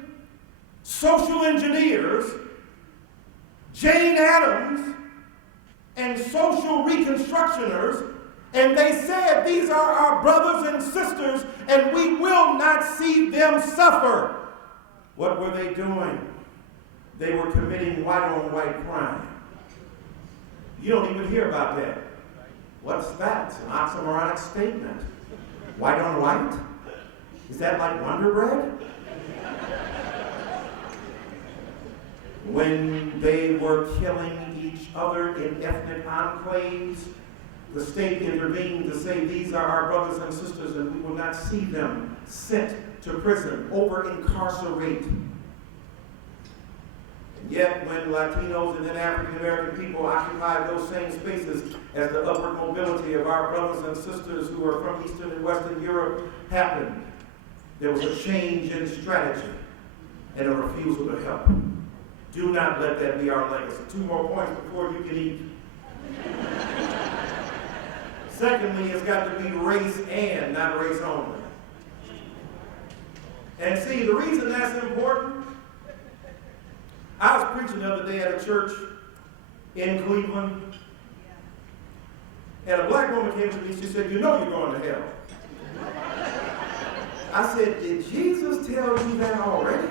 social engineers, Jane Addams, and social reconstructioners, and they said, these are our brothers and sisters, and we will not see them suffer. What were they doing? They were committing white-on-white crime. You don't even hear about that. What's that? It's an oxymoronic statement. White on white? Is that like Wonder Bread? When they were killing each other in ethnic enclaves, the state intervened to say, these are our brothers and sisters, and we will not see them sent to prison, over-incarcerate. And yet, when Latinos and then African-American people occupied those same spaces as the upward mobility of our brothers and sisters who are from Eastern and Western Europe happened, there was a change in strategy and a refusal to help. Do not let that be our legacy. 2 more points before you can eat. Secondly, it's got to be race and, not race only. And see, the reason that's important, I was preaching the other day at a church in Cleveland, and a black woman came to me, she said, you know you're going to hell. I said, did Jesus tell you that already?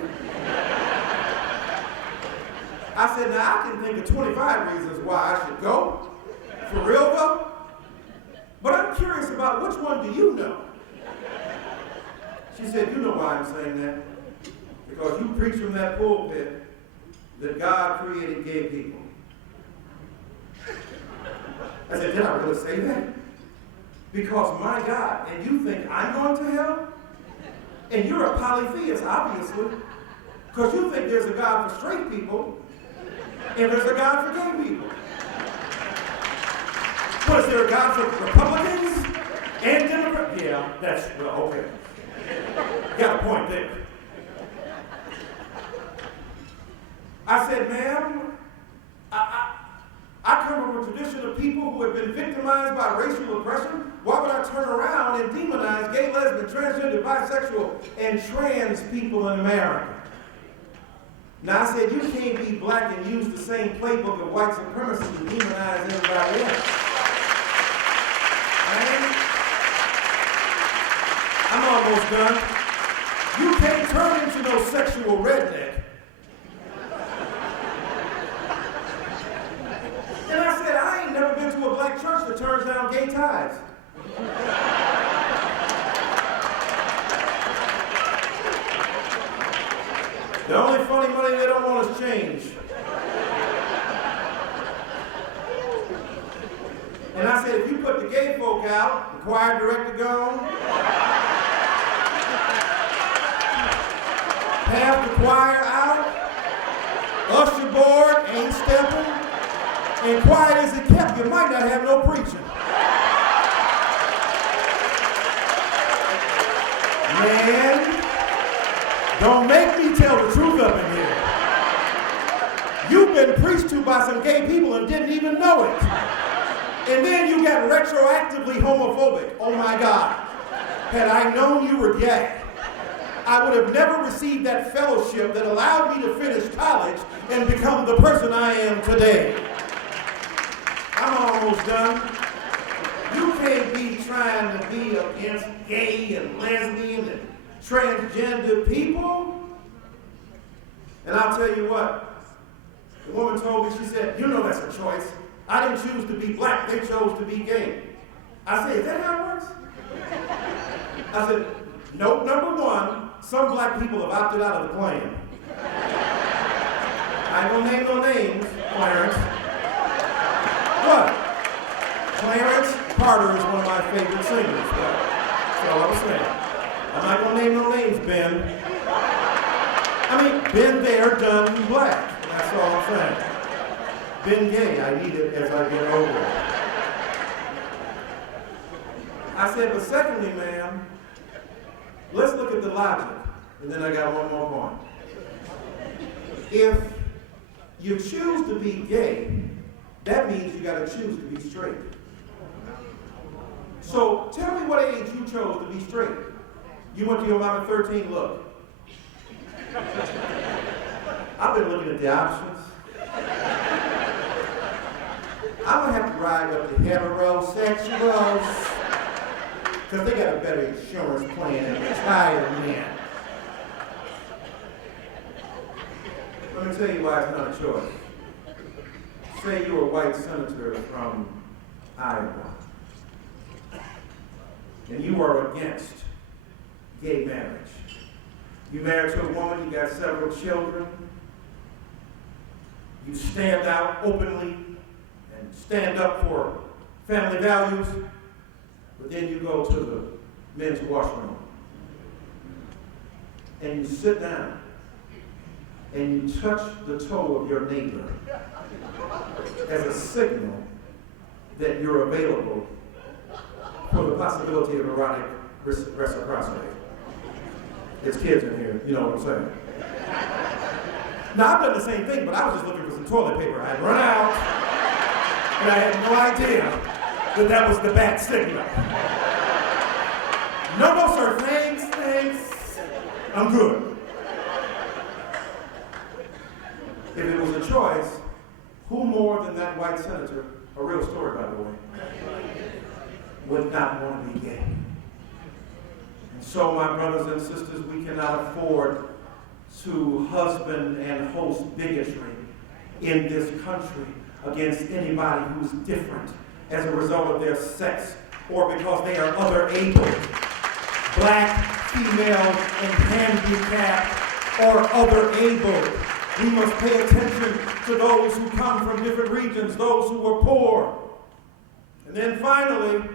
I said, now I can think of 25 reasons why I should go. For real though? But I'm curious about which one do you know? She said, you know why I'm saying that? Because you preach from that pulpit that God created gay people. I said, did I really say that? Because my God, and you think I'm going to hell? And you're a polytheist, obviously. Because you think there's a God for straight people, and there's a God for gay people. But is there a God for Republicans and Democrats? Yeah, that's, well, okay. Got a point there. I said, ma'am, I come from a tradition of people who have been victimized by racial oppression. Why would I turn around and demonize gay, lesbian, transgender, bisexual, and trans people in America? Now I said, you can't be black and use the same playbook of white supremacy to demonize everybody else. Right? I'm almost done. You can't turn into no sexual redneck. And I said, I ain't never been to a black church that turns down gay tithes. The only funny money they don't want is change. And I said, if you put the gay folk out, the choir director gone, half the choir out, usher board ain't stepping, and quiet as it kept, you might not have no preaching. Man, don't make me tell the truth up in here. You've been preached to by some gay people and didn't even know it. And then you got retroactively homophobic. Oh my God. Had I known you were gay, I would have never received that fellowship that allowed me to finish college and become the person I am today. I'm almost done. You can't be trying to be against gay and lesbian and transgender people. And I'll tell you what, the woman told me, she said, you know that's a choice. I didn't choose to be black, they chose to be gay. I said, is that how it works? I said, nope, number one, some black people have opted out of the plan. I ain't gonna name no names, Clarence. What? Clarence Carter is one of my favorite singers. That's all I was saying. I'm not gonna name no names, Ben. I mean, been there, done black. That's all I'm saying. Been gay, I need it as I get older. I said, but secondly, ma'am, let's look at the logic. And then I got one more point. If you choose to be gay, that means you gotta choose to be straight. So tell me what age you chose to be straight. You went to your mom at 13, look. I've been looking at the options. I'm gonna have to ride up to heterosexuals, because they got a better insurance plan than retired men. Let me tell you why it's not a choice. Say you're a white senator from Iowa, and you are against gay marriage. You married to a woman, you got several children, you stand out openly and stand up for family values, but then you go to the men's washroom and you sit down and you touch the toe of your neighbor as a signal that you're available for the possibility of erotic reciprocity. There's kids in here, you know what I'm saying. Now, I've done the same thing, but I was just looking for some toilet paper. I had run out, and I had no idea that that was the bat signal. No, sir, thanks. I'm good. If it was a choice, who more than that white senator, a real story, by the way, would not want to be gay? And so, my brothers and sisters, we cannot afford to husband and host bigotry in this country against anybody who's different as a result of their sex or because they are other able, black, female, and handicapped, or other able. We must pay attention to those who come from different regions, those who are poor. And then finally,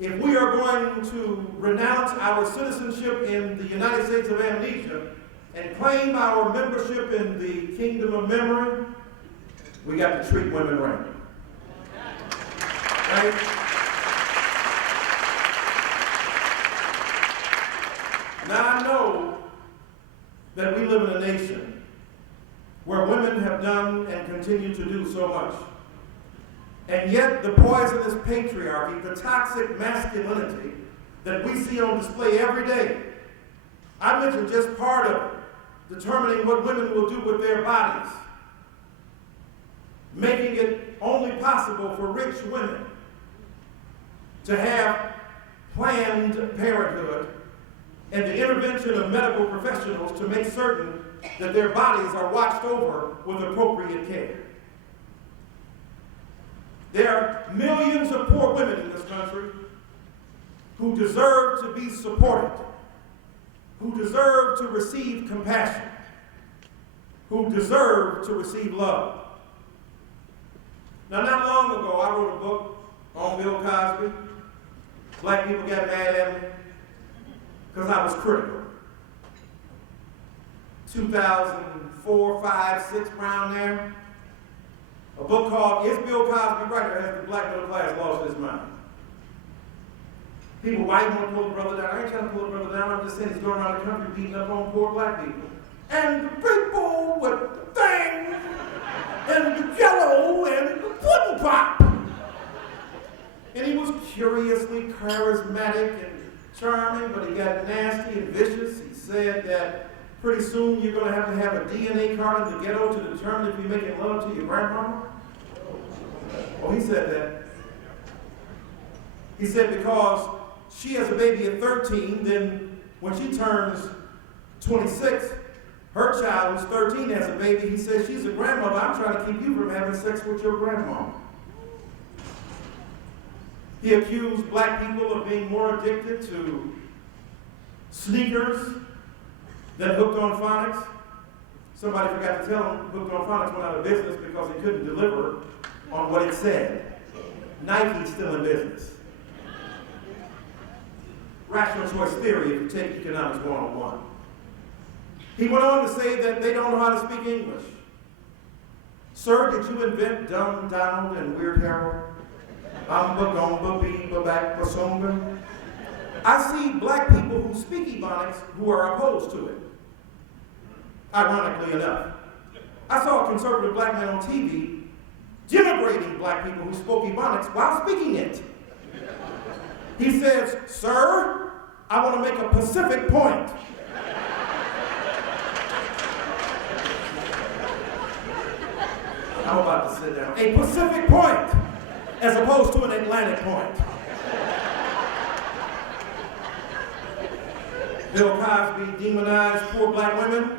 if we are going to renounce our citizenship in the United States of Amnesia and claim our membership in the Kingdom of Memory, we got to treat women right. Right? Now I know that we live in a nation where women have done and continue to do so much. And yet the poisonous patriarchy, the toxic masculinity that we see on display every day, I mentioned just part of it, determining what women will do with their bodies, making it only possible for rich women to have planned parenthood and the intervention of medical professionals to make certain that their bodies are watched over with appropriate care. There are millions of poor women in this country who deserve to be supported, who deserve to receive compassion, who deserve to receive love. Now, not long ago, I wrote a book on Bill Cosby. Black people got mad at me because I was critical. 2004, 5, 6, around there. A book called Is Bill Cosby Right, or Has the Black Middle Class Lost Its Mind? People might want to pull a brother down. I ain't trying to pull a brother down. I'm just saying he's going around the country beating up on poor black people. And the people with the thing, and the jello, and the pudding pop. And he was curiously charismatic and charming, but he got nasty and vicious. He said that pretty soon you're going to have a DNA card in the ghetto to determine if you're making love to your grandmama. Oh, he said that. He said because she has a baby at 13, then when she turns 26, her child who's 13 has a baby. He says she's a grandmother. I'm trying to keep you from having sex with your grandma. He accused black people of being more addicted to sneakers than hooked on phonics. Somebody forgot to tell him hooked on phonics went out of business because he couldn't deliver on what it said. Nike's still in business. Rational choice theory if you take economics 101. He went on to say that they don't know how to speak English. Sir, did you invent Dumb Donald and Weird Harold? Amba, gomba, biba, back, basumba. I see black people who speak Ebonics who are opposed to it. Ironically enough. I saw a conservative black man on TV denigrating black people who spoke Ebonics while speaking it. He says, sir, I want to make a Pacific point. I'm about to sit down. A Pacific point, as opposed to an Atlantic point. Bill Cosby demonized poor black women.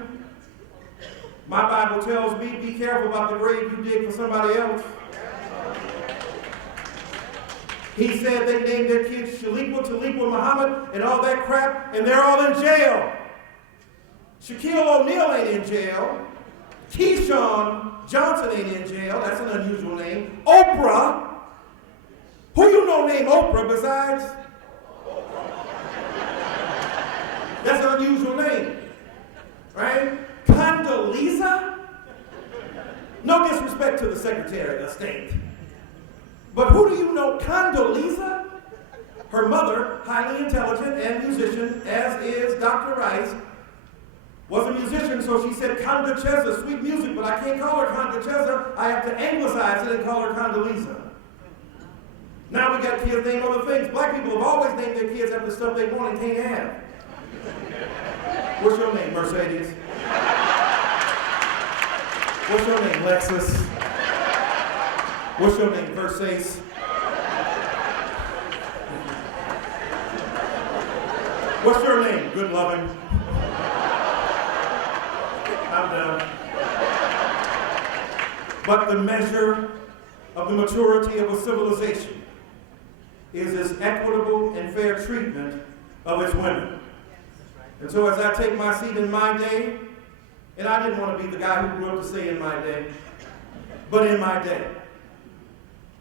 My Bible tells me, be careful about the grave you dig for somebody else. He said they named their kids Shaliqua, Taliqua, Muhammad, and all that crap, and they're all in jail. Shaquille O'Neal ain't in jail. Keyshawn Johnson ain't in jail. That's an unusual name. Oprah. Who you know named Oprah besides? That's an unusual name. Right? Condoleezza? No disrespect to the Secretary of State. But who do you know Condoleezza? Her mother, highly intelligent and musician, as is Dr. Rice, was a musician, so she said Condocheza, sweet music, but I can't call her Condocheza. I have to anglicize it and call her Condoleezza. Now we got kids named other things. Black people have always named their kids after stuff they want and can't have. What's your name, Mercedes? What's your name, Lexus? What's your name, Versace? What's your name, Good Loving? I'm done. But the measure of the maturity of a civilization is its equitable and fair treatment of its women. And so as I take my seat in my day, and I didn't want to be the guy who grew up to say in my day, but in my day,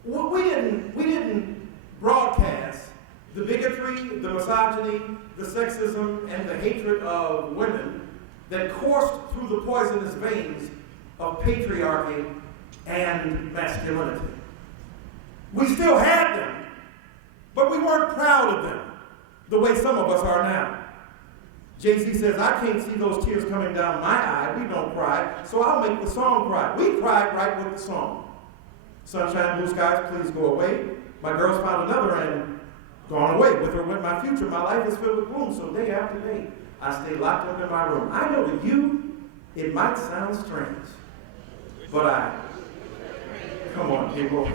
we didn't broadcast the bigotry, the misogyny, the sexism, and the hatred of women that coursed through the poisonous veins of patriarchy and masculinity. We still had them, but we weren't proud of them the way some of us are now. Jay-Z says, I can't see those tears coming down my eye. We don't cry, so I'll make the song cry. We cried right with the song. Sunshine, blue skies, please go away. My girl's found another and gone away. With her went my future. My life is filled with gloom, so day after day, I stay locked up in my room. I know to you, it might sound strange, but come on, people.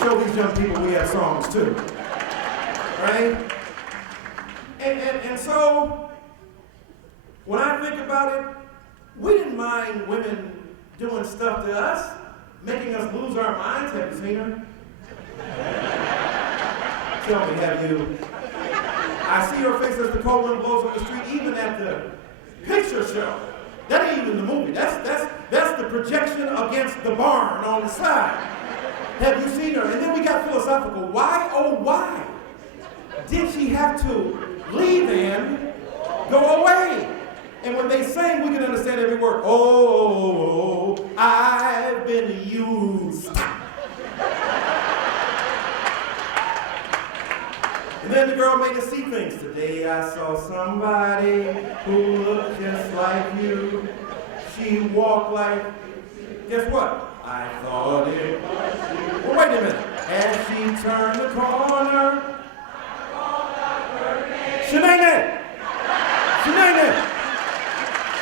Show these young people we have songs too, right? And so, when I think about it, we didn't mind women doing stuff to us, making us lose our minds. Have you seen her? Tell me, have you? I see her face as the cold wind blows on the street, even at the picture show. That ain't even the movie. That's the projection against the barn on the side. Have you seen her? And then we got philosophical. Why, oh why, did she have to leave and go away? And when they sang, we can understand every word. Oh, I've been used. And then the girl made us see things. Today I saw somebody who looked just like you. She walked like, guess what? I thought it was you. Well, wait a minute. As she turned the corner, Shanae! Shanae!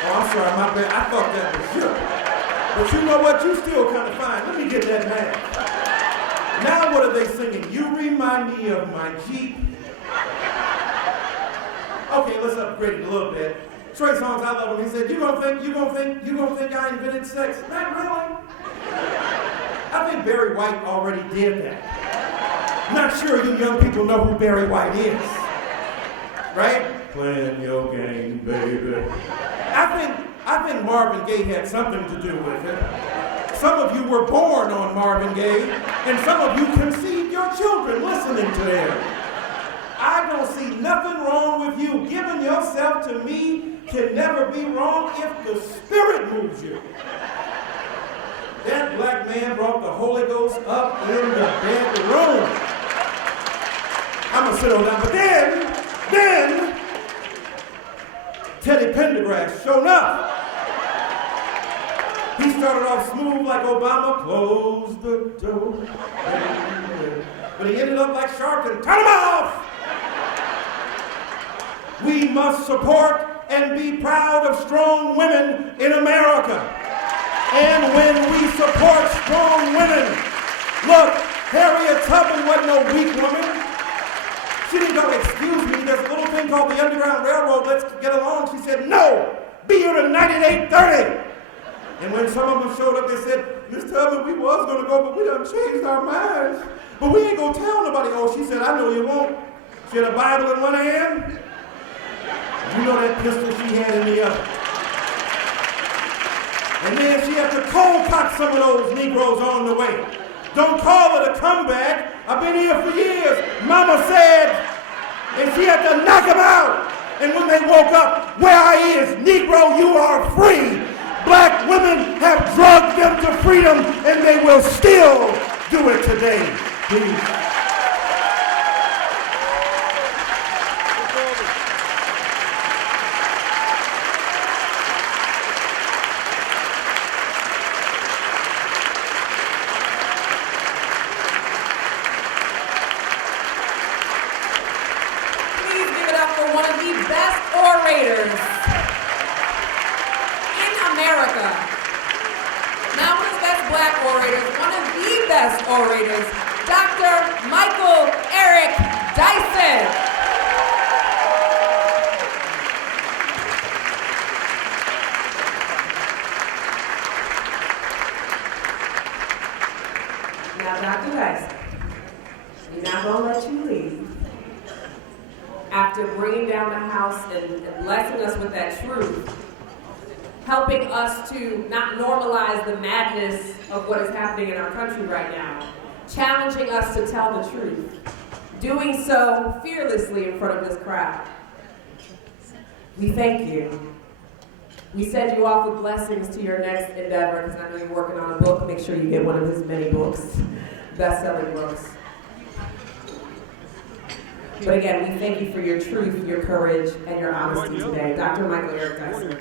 Oh, I'm sorry, my bad. I thought that was you. But you know what? You still kind of fine. Let me get that mad. Now what are they singing? You remind me of my Jeep. Okay, let's upgrade it a little bit. Trey Songz, I love him. He said, you gonna think I invented sex? Not really. I think Barry White already did that. Not sure you young people know who Barry White is. Right? Playing your game, baby. I think Marvin Gaye had something to do with it. Some of you were born on Marvin Gaye, and some of you conceived your children listening to him. I don't see nothing wrong with you. Giving yourself to me can never be wrong if the Spirit moves you. That black man brought the Holy Ghost up in the bedroom. I'm gonna sit on that, but then Teddy Pendergrass showed up. He started off smooth like Obama, closed the door. But he ended up like Shark and cut him off. We must support and be proud of strong women in America. And when we support strong women, look, Harriet Tubman wasn't no weak woman. She didn't go, excuse me, there's a little thing called the Underground Railroad, let's get along. She said, no, be here tonight at 8:30. And when some of them showed up, they said, Miss Tubman, we was gonna go, but we done changed our minds. But we ain't gonna tell nobody. Oh, she said, I know you won't. She had a Bible in one hand. You know that pistol she had in the other. And then she had to cold cut some of those Negroes on the way. Don't call it a comeback. I've been here for years. Mama said, and she had to knock them out. And when they woke up, where I is, Negro, you are free. Black women have drugged them to freedom, and they will still do it today. Please. Helping us to not normalize the madness of what is happening in our country right now, challenging us to tell the truth, doing so fearlessly in front of this crowd. We thank you. We send you off with blessings to your next endeavor, because I know you're working on a book. Make sure you get one of his many books, best-selling books. But again, we thank you for your truth, your courage, and your honesty today. Dr. Michael Eric Dyson.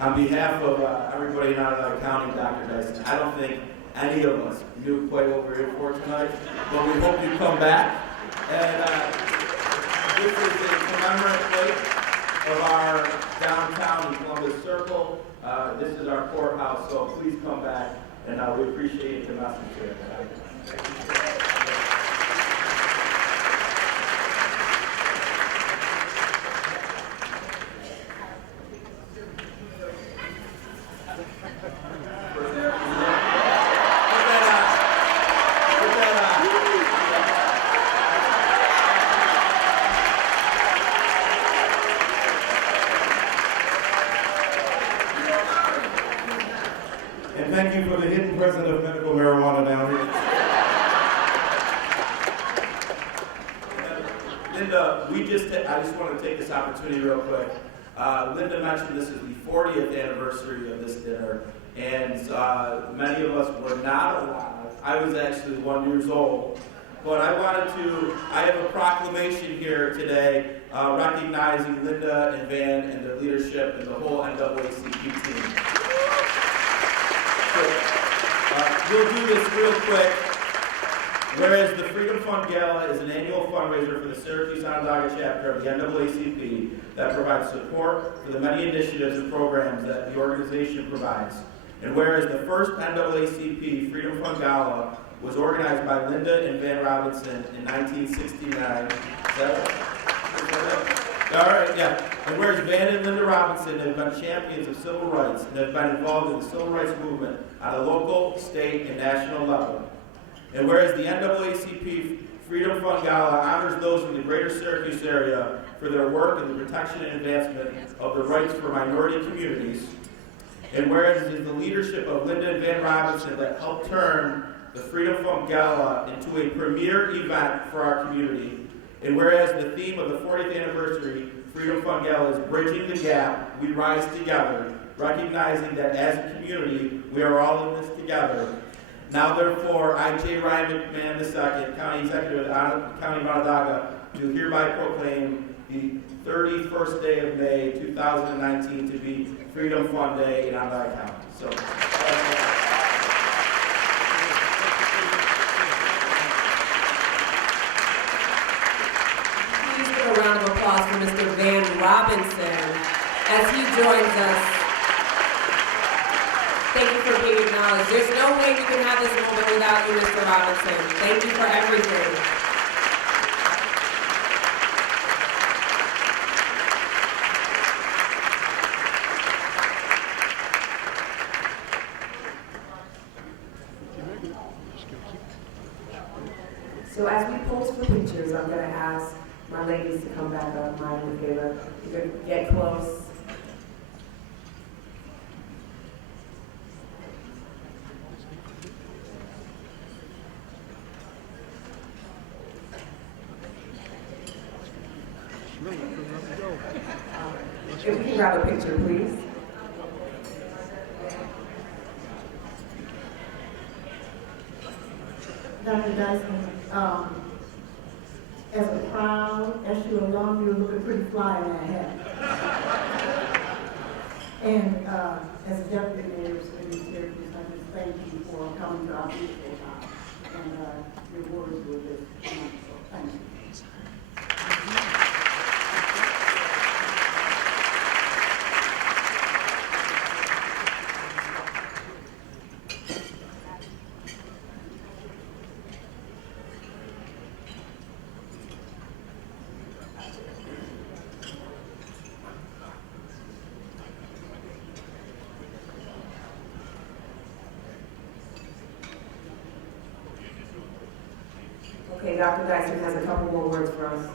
On behalf of everybody in Onondaga County, Dr. Dyson, I don't think any of us knew quite what we're here for tonight, but we hope you come back. And this is a commemorative plate, of our downtown in Columbus Circle. This is our courthouse, so please come back, and we appreciate the message here. And thank you for the hidden president of medical marijuana down here. Linda, I just want to take this opportunity real quick. Linda mentioned this is the 40th anniversary of this dinner, and many of us were not alive. I was actually 1 year old. But I have a proclamation here today recognizing Linda and Van and their leadership and the whole NAACP team. We'll do this real quick. Whereas the Freedom Fund Gala is an annual fundraiser for the Syracuse Onondaga chapter of the NAACP that provides support for the many initiatives and programs that the organization provides. And whereas the first NAACP Freedom Fund Gala was organized by Linda and Van Robinson in 1969. All right, yeah. And whereas Van and Linda Robinson have been champions of civil rights and have been involved in the civil rights movement on a local, state, and national level. And whereas the NAACP Freedom Fund Gala honors those in the greater Syracuse area for their work in the protection and advancement of the rights for minority communities. And whereas it is the leadership of Linda and Van Robinson that helped turn the Freedom Fund Gala into a premier event for our community. And whereas the theme of the 40th anniversary Freedom Fund Gala is Bridging the Gap, we rise together, recognizing that as a community, we are all in this together. Now therefore, I, J. Ryan McMahon II, County Executive of the County of Onondaga, do hereby proclaim the 31st day of May 2019 to be Freedom Fund Day in Onondaga County. So. A round of applause for Mr. Van Robinson as he joins us. Thank you for being acknowledged. There's no way we can have this moment without you, Mr. Robinson. Thank you for everything. So as we pose for pictures, I'm going to ask my ladies to come back up, Maya and Michaela. You're going to get close. If we can grab a picture, please. Dr. Dyson, as a proud SU alum, you're looking pretty fly in that hat. And as a deputy mayor of Syracuse, I just thank you for coming to our beautiful town. And your words were just wonderful. Thank you. Okay, Dr. Dyson has a couple more words for us.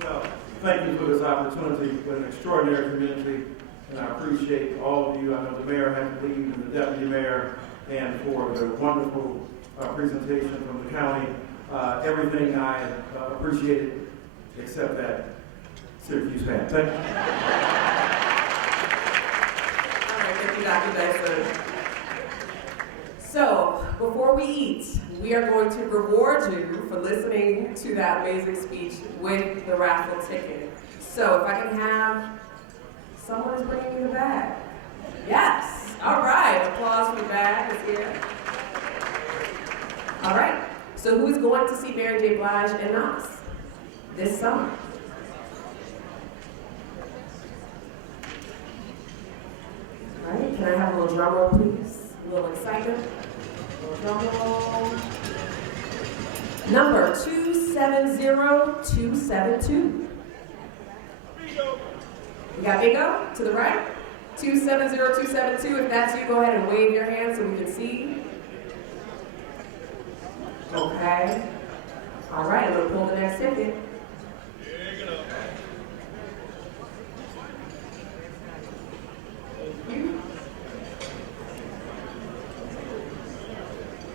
Well, thank you for this opportunity with an extraordinary community, and I appreciate all of you. I know the mayor had to leave, and the deputy mayor, and for the wonderful presentation from the county. Everything I appreciated, except that Syracuse hat. Thank you. All right, thank you, Dr. Dyson. So, before we eat, we are going to reward you for listening to that amazing speech with the raffle ticket. So, if I can have someone who's bringing you the bag. Yes. All right. Applause for the bag is here. All right. So, who is going to see Mary J. Blige and us this summer? Can I have a little drum roll, please? A little excitement. A little drum roll. Number 270272. We got Bingo to the right. 270272. If that's you, go ahead and wave your hand so we can see. Okay. All right, I'm going to pull the next ticket.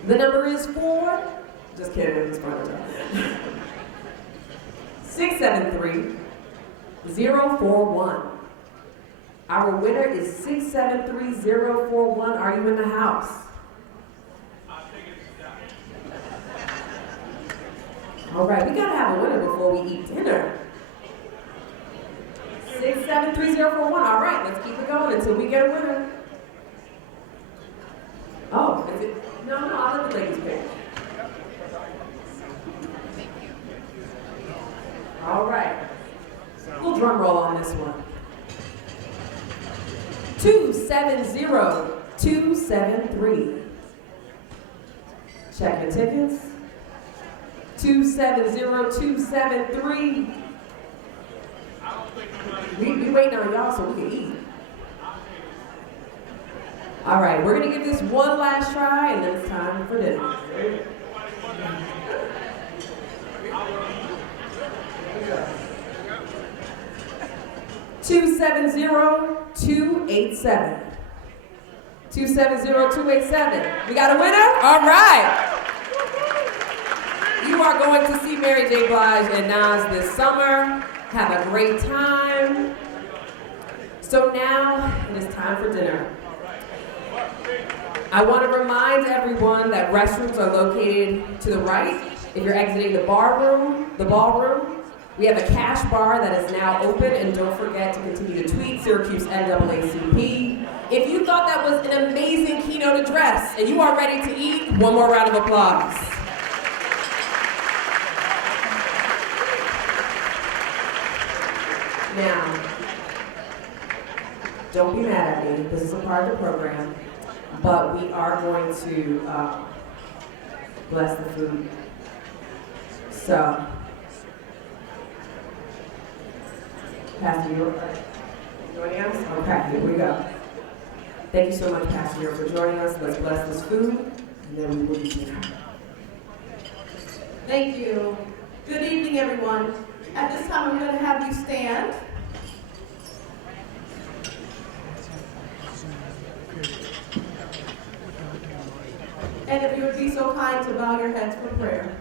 The number is 4. Just kidding, it's front of 673041. Our winner is 673041. Are you in the house? All right, we gotta have a winner before we eat dinner. 673041. All right, let's keep it going until we get a winner. Oh, is it? No, I'll let the ladies pick. All right. We'll drum roll on this one. 270273. Check your tickets. 270273. We waiting on y'all so we can eat. All right, we're gonna give this one last try and then it's time for dinner. 270287. 270287. We got a winner? All right. You are going to see Mary J. Blige and Nas this summer. Have a great time. So now it is time for dinner. I want to remind everyone that restrooms are located to the right. If you're exiting the ballroom, we have a cash bar that is now open, and don't forget to continue to tweet Syracuse NAACP. If you thought that was an amazing keynote address and you are ready to eat, one more round of applause. Now, don't be mad at me. This is a part of the program, but we are going to bless the food. So, Pastor Eure, joining us? Okay, here we go. Thank you so much, Pastor Eure, for joining us. Let's bless this food, and then we will eat dinner. Thank you. Good evening, everyone. At this time, I'm going to have you stand. And if you would be so kind to bow your heads for prayer.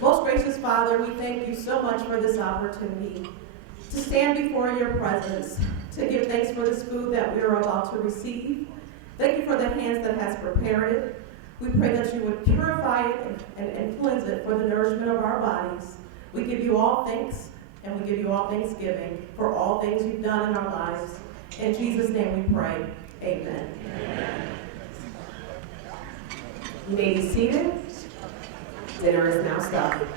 Most gracious Father, we thank you so much for this opportunity to stand before your presence, to give thanks for this food that we are about to receive. Thank you for the hands that has prepared it. We pray that you would purify it and cleanse it for the nourishment of our bodies. We give you all thanks, and we give you all thanksgiving for all things you've done in our lives. In Jesus' name we pray. Amen. Amen. You may be seated. Dinner is now started.